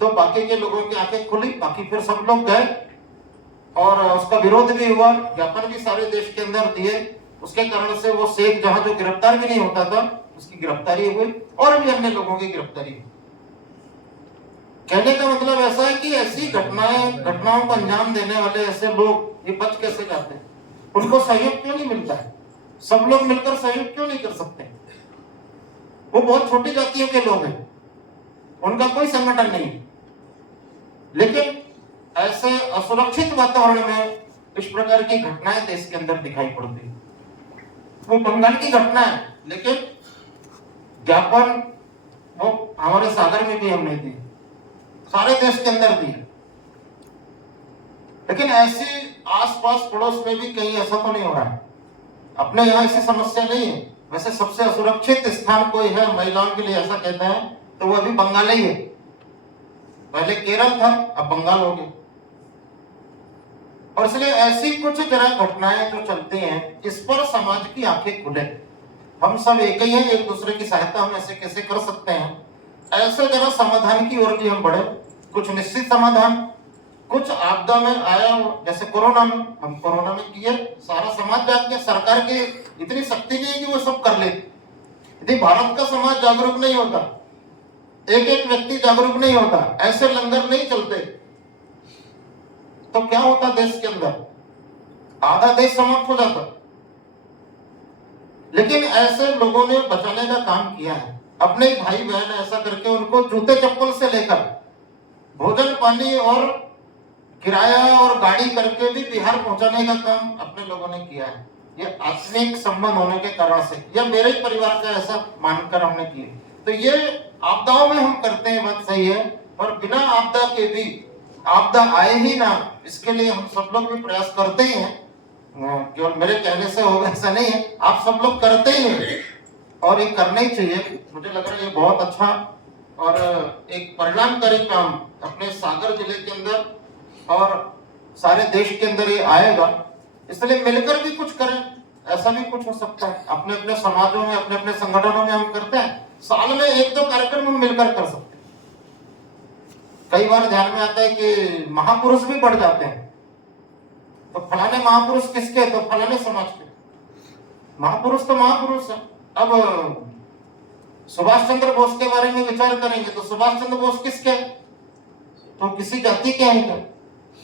तो बाकी के लोगों की आंखें खुली, बाकी फिर सब लोग गए और उसका विरोध भी हुआ, ज्ञापन भी सारे देश के अंदर दिए। उसके कारण से वो शेख जहां जो गिरफ्तार भी नहीं होता था उसकी गिरफ्तारी हुई और भी अन्य लोगों की गिरफ्तारी हुई। कहने का मतलब ऐसा है कि ऐसी घटनाओं को अंजाम देने वाले ऐसे लोग ये बच कैसे जाते हैं? उनको सहयोग क्यों नहीं मिलता है? सब लोग मिलकर सहयोग क्यों नहीं कर सकते? वो बहुत छोटी जातियों के लोग हैं, उनका कोई संगठन नहीं, लेकिन ऐसे असुरक्षित वातावरण में इस प्रकार की घटनाएं देश के अंदर दिखाई पड़ती है। वो बंगाल की घटना है, लेकिन ज्ञापन वो हमारे सागर में भी हमने दी, सारे देश के अंदर दी। लेकिन ऐसी आसपास पड़ोस में भी कहीं ऐसा तो नहीं हो रहा है। अपने यहाँ ऐसी समस्या नहीं है। वैसे सबसे असुरक्षित स्थान कोई है महिलाओं के लिए ऐसा कहते हैं तो वो अभी बंगाल ही है। पहले केरल था, अब बंगाल हो गया। और इसलिए ऐसी कुछ जरा घटनाएं जो चलती हैं, इस पर समाज की आंखें खुले। हम सब एक ही हैं, एक दूसरे की सहायता हम ऐसे कैसे कर सकते हैं, ऐसे जरा समाधान की ओर भी हम बढ़े। कुछ निश्चित समाधान, कुछ आपदा में आया, जैसे कोरोना में, हम कोरोना में किए, सारा समाज जाग गया। सरकार की इतनी शक्ति नहीं है कि वो सब कर ले। यदि भारत का समाज जागरूक नहीं होता, एक एक व्यक्ति जागरूक नहीं होता, ऐसे लंगर नहीं चलते, तो क्या होता देश के अंदर? आधा देश समाप्त हो जाता। लेकिन ऐसे लोगों ने बचाने का काम किया है। अपने भाई बहन ऐसा करके उनको जूते चप्पल से लेकर भोजन पानी और किराया और गाड़ी करके भी बिहार पहुंचाने का काम अपने लोगों ने किया है। ये आत्मिक संबंध होने के कारण से, या मेरे ही परिवार का ऐसा मानकर हमने किया। तो ये आपदाओं में हम करते हैं, बात सही है, पर बिना आपदा के भी आपदा आए ही ना, इसके लिए हम सब लोग भी प्रयास करते ही हैं। केवल मेरे कहने से होगा ऐसा नहीं है, आप सब लोग करते ही हैं और ये करना ही चाहिए। मुझे लग रहा है ये बहुत अच्छा और एक परिणामकारी काम अपने सागर जिले के अंदर और सारे देश के अंदर ये आएगा। इसलिए मिलकर भी कुछ करें, ऐसा भी कुछ हो सकता है। अपने अपने समाजों में, अपने अपने संगठनों में हम करते हैं, साल में 1-2 कार्यक्रम हम मिलकर कर सकते हैं। कई बार ध्यान में आता है कि महापुरुष भी बढ़ जाते हैं, तो फलाने महापुरुष किसके, तो फलाने समाज के। महापुरुष तो महापुरुष है। अब सुभाष चंद्र बोस के बारे में विचार करेंगे तो सुभाष चंद्र बोस किसके, तो किसी जाति के हैं क्या,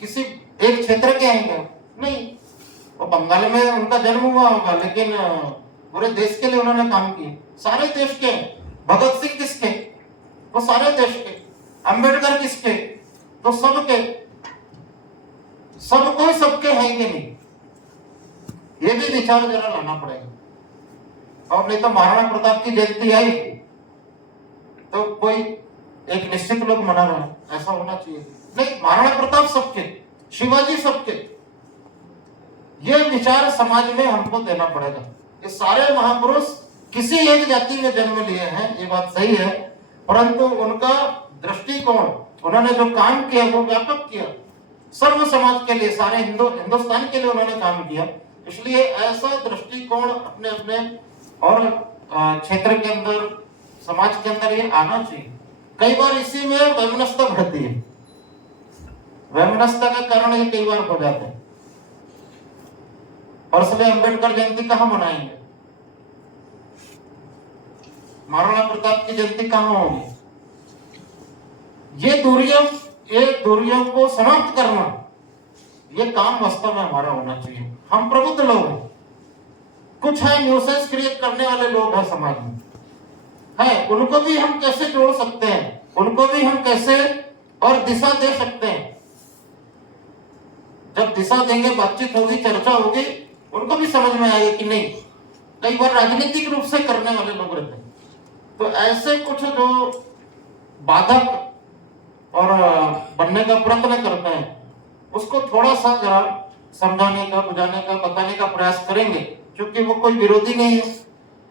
किसी एक क्षेत्र के हैं क्या? नहीं। वो बंगाल में उनका जन्म हुआ होगा, लेकिन पूरे देश के लिए उन्होंने काम किए, सारे देश के। भगत सिंह किसके, वो सारे देश के। अंबेडकर किसके, तो सबके। सब कोई सबके हैं कि नहीं, ये भी विचार जरा लाना पड़ेगा। और नहीं तो महाराणा प्रताप की जयंती आई तो कोई एक निश्चित लोग मना रहे हैं, ऐसा होना चाहिए नहीं। महाराणा प्रताप सबके, शिवाजी सबके, ये विचार समाज में हमको देना पड़ेगा। ये सारे महापुरुष किसी एक जाति में जन्म लिए हैं, ये बात सही है, परंतु उनका दृष्टिकोण, उन्होंने जो काम किया वो व्यापक किया, सर्व समाज के लिए, सारे हिंदुस्तान के लिए उन्होंने काम किया। इसलिए ऐसा दृष्टिकोण अपने अपने और क्षेत्र के अंदर, समाज के अंदर ये आना चाहिए। कई बार इसी में वैमनस्यता बढ़ती है, वैमनस्यता के कारण ये कई बार हो जाते हैं। और इसलिए अंबेडकर जयंती कहाँ मनाएंगे, महाराणा प्रताप की जयंती कहाँ होगी? ये दूरियों को समाप्त करना, ये काम वास्तव में हमारा होना चाहिए। हम प्रबुद्ध लोग हैं, कुछ है न्यूसेंस क्रिएट करने वाले लोग हैं समाज में, है, उनको भी हम कैसे जोड़ सकते हैं, उनको भी हम कैसे और दिशा दे सकते हैं। जब दिशा देंगे, बातचीत होगी, चर्चा होगी, उनको भी समझ में आएगा कि नहीं। कई बार राजनीतिक रूप से करने वाले लोग रहते हैं, तो ऐसे कुछ जो बाधक और बनने का प्रयत्न करते हैं, उसको थोड़ा सा जरा समझाने का, बुझाने का, बताने का प्रयास करेंगे, क्योंकि वो कोई विरोधी नहीं है,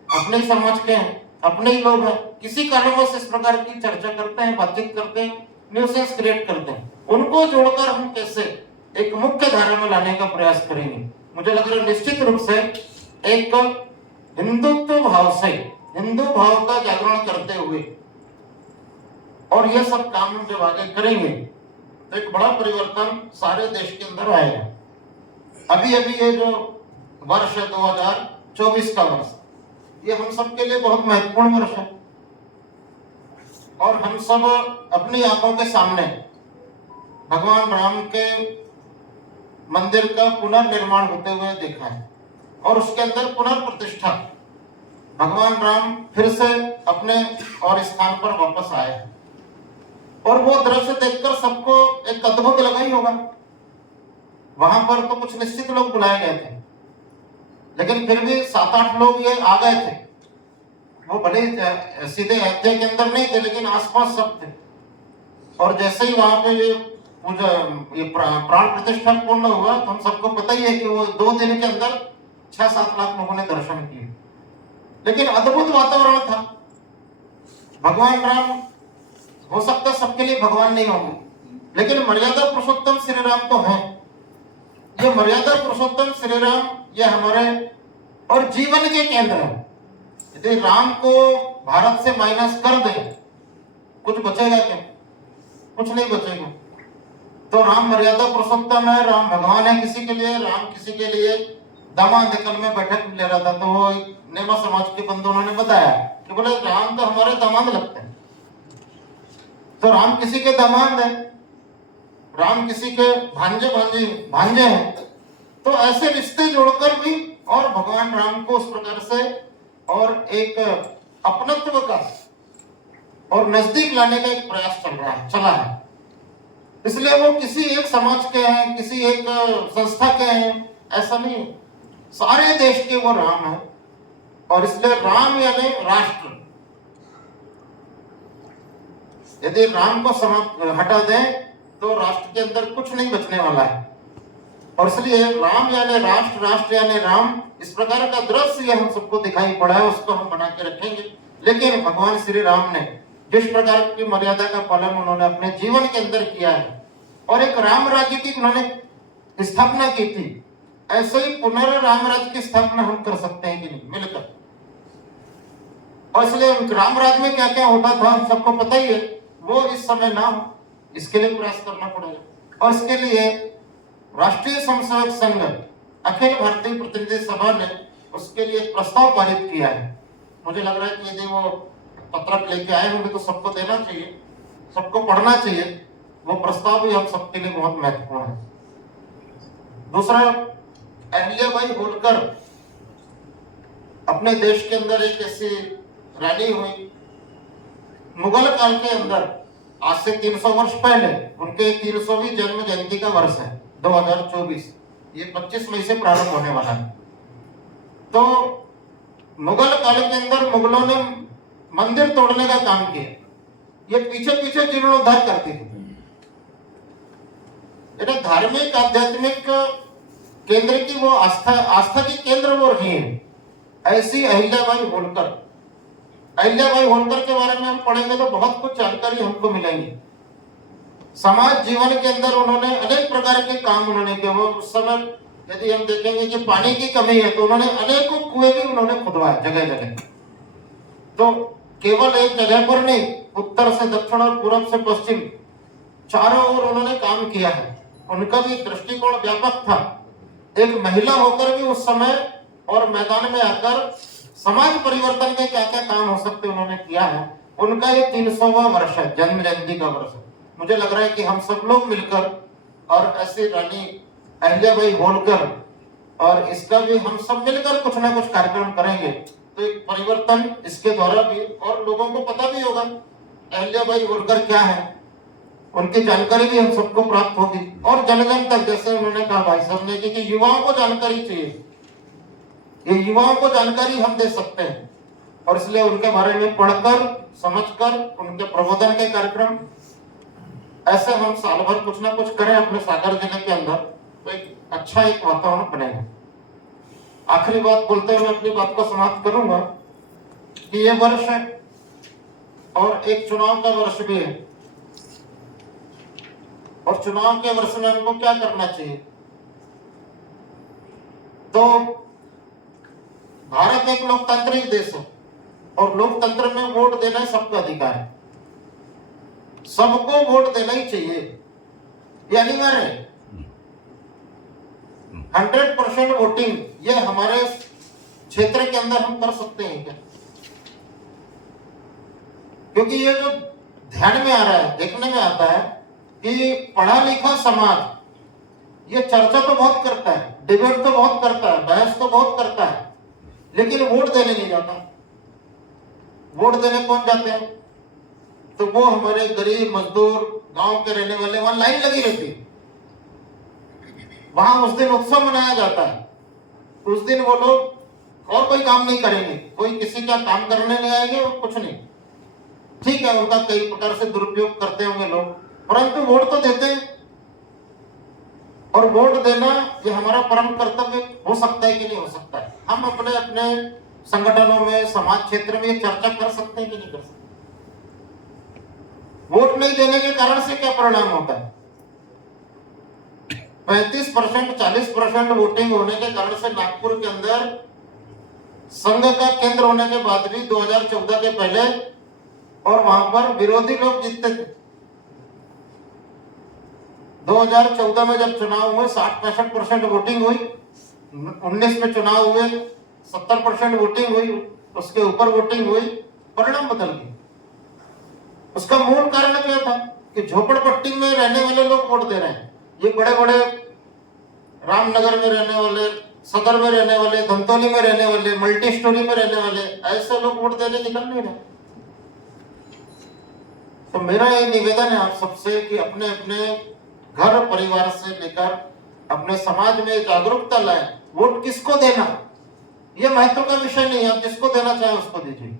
अपने ही समाज के हैं, अपने ही लोग हैं। किसी कारणवश इस प्रकार की चर्चा करते हैं, बातचीत करते हैं, न्यूसेंस क्रिएट करते हैं, उनको जोड़कर हम कैसे एक मुख्य धारा में लाने का प्रयास करेंगे। मुझे लग रहा है निश्चित रूप से एक हिंदुत्व भाव से, हिंदू भाव का जागरण करते हुए, और ये सब काम हम जब आगे करेंगे तो एक बड़ा परिवर्तन सारे देश के अंदर आएगा। अभी अभी ये जो वर्ष है 2024 का वर्ष, ये हम सब के लिए बहुत महत्वपूर्ण वर्ष है, और हम सब अपनी आंखों के सामने भगवान राम के मंदिर का पुनर्निर्माण होते हुए देखा है, और उसके अंदर पुनर्प्रतिष्ठा, भगवान राम फिर से अपने और स्थान पर वापस आए हैं। और वो दृश्य देखकर सबको एक अद्भुत लगा ही होगा। वहां पर तो कुछ निश्चित लोग बुलाए गए थे, लेकिन फिर भी 7-8 लोग ये आ गए थे। वो भले सीधे अयोध्या के अंदर नहीं थे, लेकिन आसपास सब थे। और जैसे ही वहां पे ये प्राण प्रतिष्ठा पूर्ण हुआ, तो हम सबको पता ही है कि वो 2 दिन के अंदर 6-7 लाख लोगों ने दर्शन किए। लेकिन अद्भुत वातावरण था। भगवान राम हो सकता सबके लिए भगवान नहीं होंगे, लेकिन मर्यादा पुरुषोत्तम श्री राम तो हैं। ये मर्यादा पुरुषोत्तम श्री राम ये हमारे और जीवन के केंद्र है। यदि राम को भारत से माइनस कर दे, कुछ बचेगा क्या? कुछ नहीं बचेगा। तो राम मर्यादा पुरुषोत्तम है, राम भगवान है किसी के लिए। राम किसी के लिए दामाद निकल में बैठक ले रहा था, तो वो नेमा समाज के बंधुओं ने बताया कि बोले राम तो हमारे दामाद लगते हैं। तो राम किसी के दामाद है, राम किसी के भांजे हैं। तो ऐसे रिश्ते जोड़कर भी और भगवान राम को उस प्रकार से और एक अपनत्व का और नजदीक लाने का एक प्रयास चला है। इसलिए वो किसी एक समाज के हैं, किसी एक संस्था के हैं, ऐसा नहीं। सारे देश के वो राम है, और इसलिए राम यानी राष्ट्र। यदि राम को हटा दें तो राष्ट्र के अंदर कुछ नहीं बचने वाला है। और इसलिए राम यानी राष्ट्र, राष्ट्र यानी राम, इस प्रकार का दृश्य हम सबको दिखाई पड़ा है, उसको हम बना के रखेंगे। लेकिन भगवान श्री राम ने जिस प्रकार की मर्यादा का पालन उन्होंने अपने जीवन के अंदर किया है, और एक राम राज्य की उन्होंने स्थापना की थी, ऐसे ही पुनर्राम राज्य की स्थापना हम कर सकते हैं कि नहीं मिलकर। और इसलिए राम राज्य में क्या क्या होता था हम सबको पता ही है, वो इस समय ना हो। इसके लिए प्रयास करना पड़ेगा। और इसके लिए राष्ट्रीय स्वयंसेवक संघ अखिल भारतीय प्रतिनिधि सभा ने उसके लिए एक प्रस्ताव पारित किया है। मुझे लग रहा है कि यदि वो पत्रक लेके आए होंगे तो सबको देना चाहिए, सबको पढ़ना चाहिए। वो प्रस्ताव भी हम सबके लिए बहुत महत्वपूर्ण है। दूसरा, अहिल्याबाई होलकर अपने देश के अंदर एक ऐसी रानी हुई, मुगल काल के अंदर, आज से 300 वर्ष पहले उनके 300वीं जन्म जयंती का वर्ष है 2024, ये 25 मई से प्रारंभ होने वाला है। तो मुगल काल के अंदर मुगलों ने मंदिर तोड़ने का काम किया, ये पीछे पीछे जीर्णोद्धार करते थे। ये धार्मिक आध्यात्मिक केंद्र की वो आस्था की केंद्र वो रही है। ऐसी अहिल्याबाई होलकर, अहिल्याबाई होलकर के बारे में हम पढ़ेंगे तो बहुत कुछ जानकारी हमको मिलेंगी। समाज जीवन के अंदर उन्होंने अनेक प्रकार के काम उन्होंने किए। वो उस समय यदि हम देखेंगे कि पानी की कमी है तो उन्होंने अनेकों कुएं भी उन्होंने खुदवाए जगह जगह। तो केवल एक जगह पर नहीं, उत्तर से दक्षिण और पूर्व से पश्चिम चारों ओर उन्होंने काम किया है। उनका भी दृष्टिकोण व्यापक था। एक महिला होकर भी उस समय और मैदान में आकर समाज परिवर्तन के क्या क्या काम हो सकते उन्होंने किया है। उनका ये 300वां वर्ष है, जन्म जयंती का वर्ष है। मुझे लग रहा है कि हम सब लोग मिलकर और ऐसे रानी अहिल्याबाई होलकर और इसका भी हम सब मिलकर कुछ ना कुछ कार्यक्रम करेंगे तो एक परिवर्तन इसके द्वारा भी, और लोगों को पता भी होगा अहिल्याबाई होलकर क्या है, उनकी जानकारी भी हम सबको प्राप्त होगी। और जन जन तक, जैसे उन्होंने कहा भाई साहब ने कि युवाओं को जानकारी चाहिए, ये युवाओं को जानकारी हम दे सकते हैं। और इसलिए उनके बारे में पढ़कर समझकर उनके प्रबोधन के कार्यक्रम ऐसे हम साल भर कुछ ना कुछ करें अपने सागर जिले के अंदर, तो एक अच्छा एक वातावरण बनेगा। आखिरी बात बोलते हुए अपनी बात को समाप्त करूंगा कि ये वर्ष है और एक चुनाव का वर्ष भी है। और चुनाव के वर्ष में हमको क्या करना चाहिए? तो भारत एक लोकतांत्रिक देश है और लोकतंत्र में वोट देना सबका अधिकार है। सबको वोट देना ही चाहिए, ये अनिवार्य है। 100% वोटिंग ये हमारे क्षेत्र के अंदर हम कर सकते हैं क्या? क्योंकि ये जो ध्यान में आ रहा है, देखने में आता है कि पढ़ा लिखा समाज ये चर्चा तो बहुत करता है, डिबेट तो बहुत करता है, बहस तो बहुत करता है, लेकिन वोट देने नहीं जाता। वोट देने कौन जाते हैं? तो वो हमारे गरीब मजदूर गांव के रहने वाले, वहां लाइन लगी रहती है। वहां उस दिन उत्सव मनाया जाता है। उस दिन वो लोग और कोई काम नहीं करेंगे, कोई किसी का काम करने नहीं आएंगे और कुछ नहीं। ठीक है, उनका कई प्रकार से दुरुपयोग करते होंगे लोग, परंतु वोट तो देते हैं। और वोट देना ये हमारा परम कर्तव्य हो सकता है कि नहीं हो सकता है? हम अपने अपने संगठनों में, समाज क्षेत्र में ये चर्चा कर सकते हैं कि नहीं कर सकते? वोट नहीं देने के कारण से क्या परिणाम होता है? 35% 40% वोटिंग होने के कारण से नागपुर के अंदर संघ का केंद्र होने के बाद भी 2014 के पहले और वहां पर विरोधी लोग जीतते थे। 2014 में जब चुनाव हुए 60-65% वोटिंग हुई, 19 में चुनाव हुए 70% वोटिंग हुई, उसके ऊपर वोटिंग हुई, परिणाम बदल गए। उसका मूल कारण क्या था कि झोपड़पट्टी में रहने वाले लोग वोट दे रहे हैं। ये बड़े बड़े रामनगर में रहने वाले, सदर में रहने वाले, धमतौली में रहने वाले, मल्टी स्टोरी में रहने वाले, ऐसे लोग वोट देने निकल नहीं रहे। तो मेरा ये निवेदन है आप सबसे कि अपने अपने घर परिवार से लेकर अपने समाज में जागरूकता लाएं। वोट किसको देना ये महत्व का विषय नहीं है, आप जिसको देना चाहे उसको दीजिए,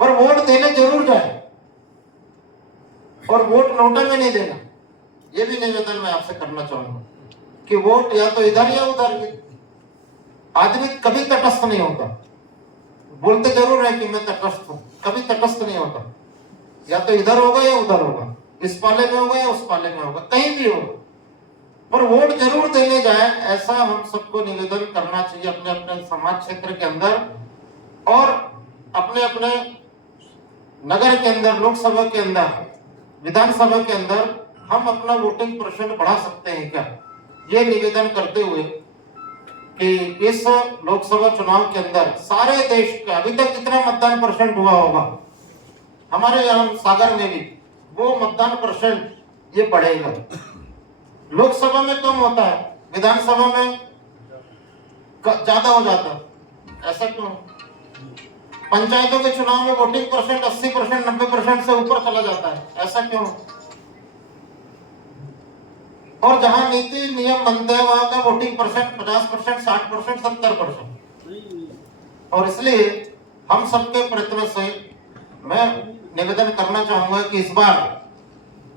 पर वोट देने जरूर जाए और वोट नोटे में नहीं देना। ये भी निवेदन मैं आपसे करना चाहूंगा कि वोट या तो इधर या उधर। आदमी कभी तटस्थ नहीं होता, बोलते जरूर है कि मैं तटस्थ हूं, कभी तटस्थ नहीं होता। या तो इधर होगा या उधर होगा, इस पाले में होगा या उस पाले में होगा, कहीं भी होगा, पर वोट जरूर देने जाए, ऐसा हम सबको निवेदन करना चाहिए अपने अपने समाज क्षेत्र के अंदर और अपने अपने नगर के अंदर, लोकसभा के अंदर। विधानसभा के अंदर हम अपना वोटिंग परसेंट बढ़ा सकते हैं क्या, ये निवेदन करते हुए कि इस लोकसभा चुनाव के अंदर सारे देश का अभी तक जितना मतदान परसेंट हुआ होगा हमारे यहाँ सागर में भी वो मतदान परसेंट ये बढ़ेगा। लोकसभा में कम होता है, विधानसभा में ज्यादा हो जाता है, ऐसा क्यों? पंचायतों के चुनाव में वोटिंग परसेंट 80%, 90% से ऊपर चला जाता है, ऐसा क्यों? और जहां नीति नियम बनते हैं वहां का वोटिंग परसेंट 50%, 60%, 70%। और इसलिए हम सबके प्रयत्न से मैं निवेदन करना चाहूंगा कि इस बार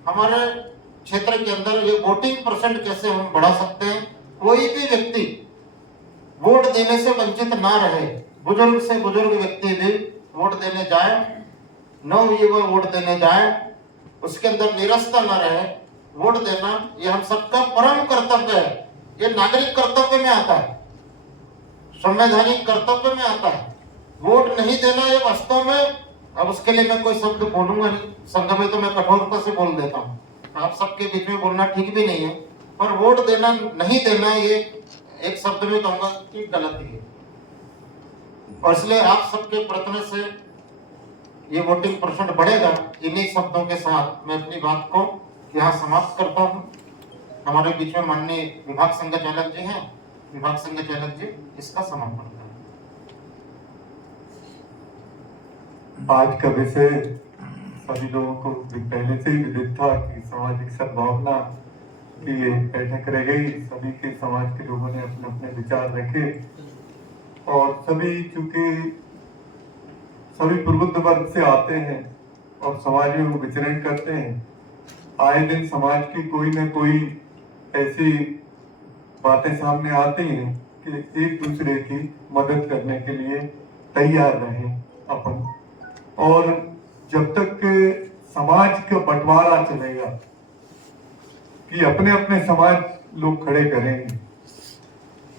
हमारे क्षेत्र के अंदर ये वोटिंग परसेंट कैसे हम बढ़ा सकते हैं। कोई भी व्यक्ति वोट देने से वंचित ना रहे, बुजुर्ग से बुजुर्ग व्यक्ति भी वोट देने जाए, नवयुवक वोट देने जाए, उसके अंदर निरस्ता ना रहे। वोट देना ये हम सबका परम कर्तव्य है, ये नागरिक कर्तव्य में आता है, संवैधानिक कर्तव्य में आता है। वोट नहीं देना ये वास्तव में, अब उसके लिए मैं कोई शब्द बोलूंगा नहीं, संघ में तो मैं कठोरता से बोल देता हूँ, आप सबके बीच में बोलना ठीक भी नहीं है, पर वोट देना नहीं देना ये एक शब्द में कहूंगा कि गलती है। और इसलिए आप सबके प्रयत्न से ये वोटिंग परसेंट बढ़ेगा। इन्हीं शब्दों के साथ मैं अपनी बात को यहाँ समाप्त करता हूँ। हमारे बीच में माननीय विभाग संघ चालक जी हैं, विभाग संघ चालक जी इसका समापन करें। आज का विषय सभी लोगों को पहले से ही विदित था कि सामाजिक सद्भावना की ये बैठक रह गई। सभी के समाज के लोगों ने अपने अपने विचार रखे और सभी चूंकि सभी प्रबुद्ध वर्ग से आते हैं और समाज में विचरण करते हैं, आए दिन समाज की कोई न कोई ऐसी बातें सामने आती हैं कि एक दूसरे की मदद करने के लिए तैयार रहें अपन। और जब तक समाज का बंटवारा चलेगा कि अपने अपने समाज लोग खड़े करेंगे,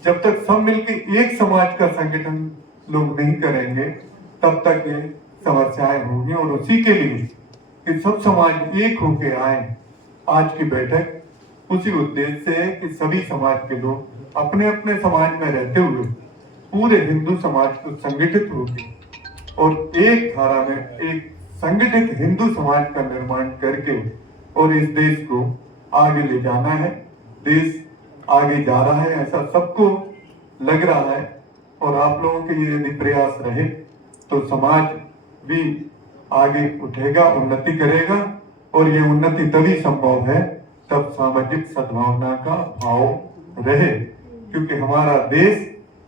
जब तक सब मिलकर एक समाज का संगठन लोग नहीं करेंगे तब तक ये समस्याएं होंगी। और उसी के लिए कि सब समाज एक होके आए, आज की बैठक उसी उद्देश्य से है कि सभी समाज के लोग अपने अपने समाज में रहते हुए पूरे हिंदू समाज को संगठित होकर और एक धारा में एक संगठित हिंदू समाज का निर्माण करके और इस देश को आगे ले जाना है। देश आगे जा रहा है ऐसा सबको लग रहा है और आप लोगों के ये यदि प्रयास रहे तो समाज भी आगे उठेगा, उन्नति करेगा। और ये उन्नति तभी संभव है तब सामाजिक सद्भावना का भाव रहे, क्योंकि हमारा देश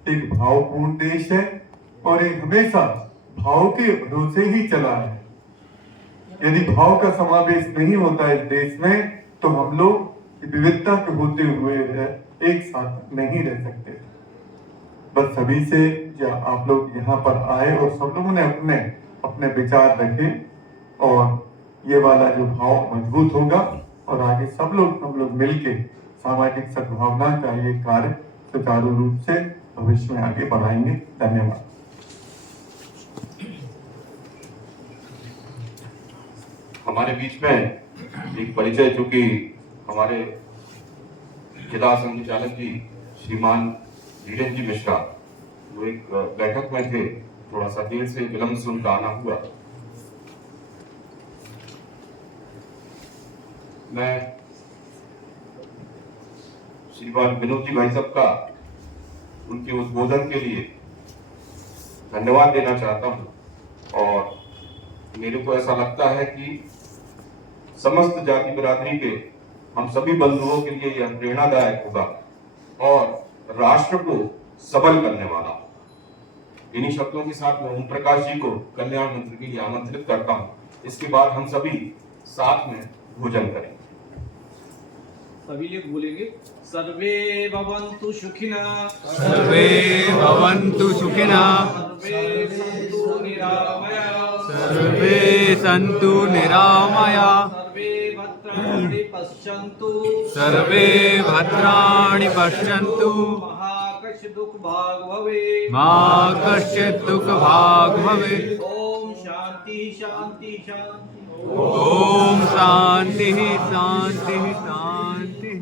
एक भावपूर्ण देश है और ये हमेशा भाव के भरोसे ही चला है। यदि भाव का समावेश नहीं होता इस देश में तो हम लोग विविधता के होते हुए एक साथ नहीं रह सकते। बस सभी से आप लोग यहाँ पर आए और सब लोगों ने अपने अपने विचार रखे और ये वाला जो भाव मजबूत होगा और आगे सब लोग हम लोग मिलके सामाजिक सद्भावना का ये कार्य सुचारू रूप से भविष्य में आगे बढ़ाएंगे। धन्यवाद। हमारे बीच में एक परिचय चूंकि हमारे जिला संघ चालक जी श्रीमान धीरेन्द्र जी मिश्रा वो एक बैठक में थे, थोड़ा सा देर से विलंब से उनका आना हुआ। मैं श्रीमान विनोद जी भाई साहब का उनके उद्बोधन के लिए धन्यवाद देना चाहता हूं और मेरे को ऐसा लगता है कि समस्त जाति बिरादरी के हम सभी बंधुओं के लिए यह प्रेरणादायक होगा और राष्ट्र को सबल करने वाला। इन्हीं शब्दों के साथ मैं ओम प्रकाश जी को कल्याण मंत्र के लिए आमंत्रित करता हूं। इसके बाद हम सभी साथ में भोजन करेंगे। सभी लोग बोलेंगे सर्वे भवन्तु सुखिनः, सर्वे भवन्तु सुखिनः, सर्वे सन्तु निरामया, सर्वे सन्तु निरामया, सर्वे भद्राणि पश्यन्तु, सर्वे भद्राणि पश्यन्तु, मा कश्चित् दुःख भाग् भवेत्, मा कश्चित् दुःख भाग् भवेत्। ओम शांति शांति शांति। ओम शांति शांति शांति।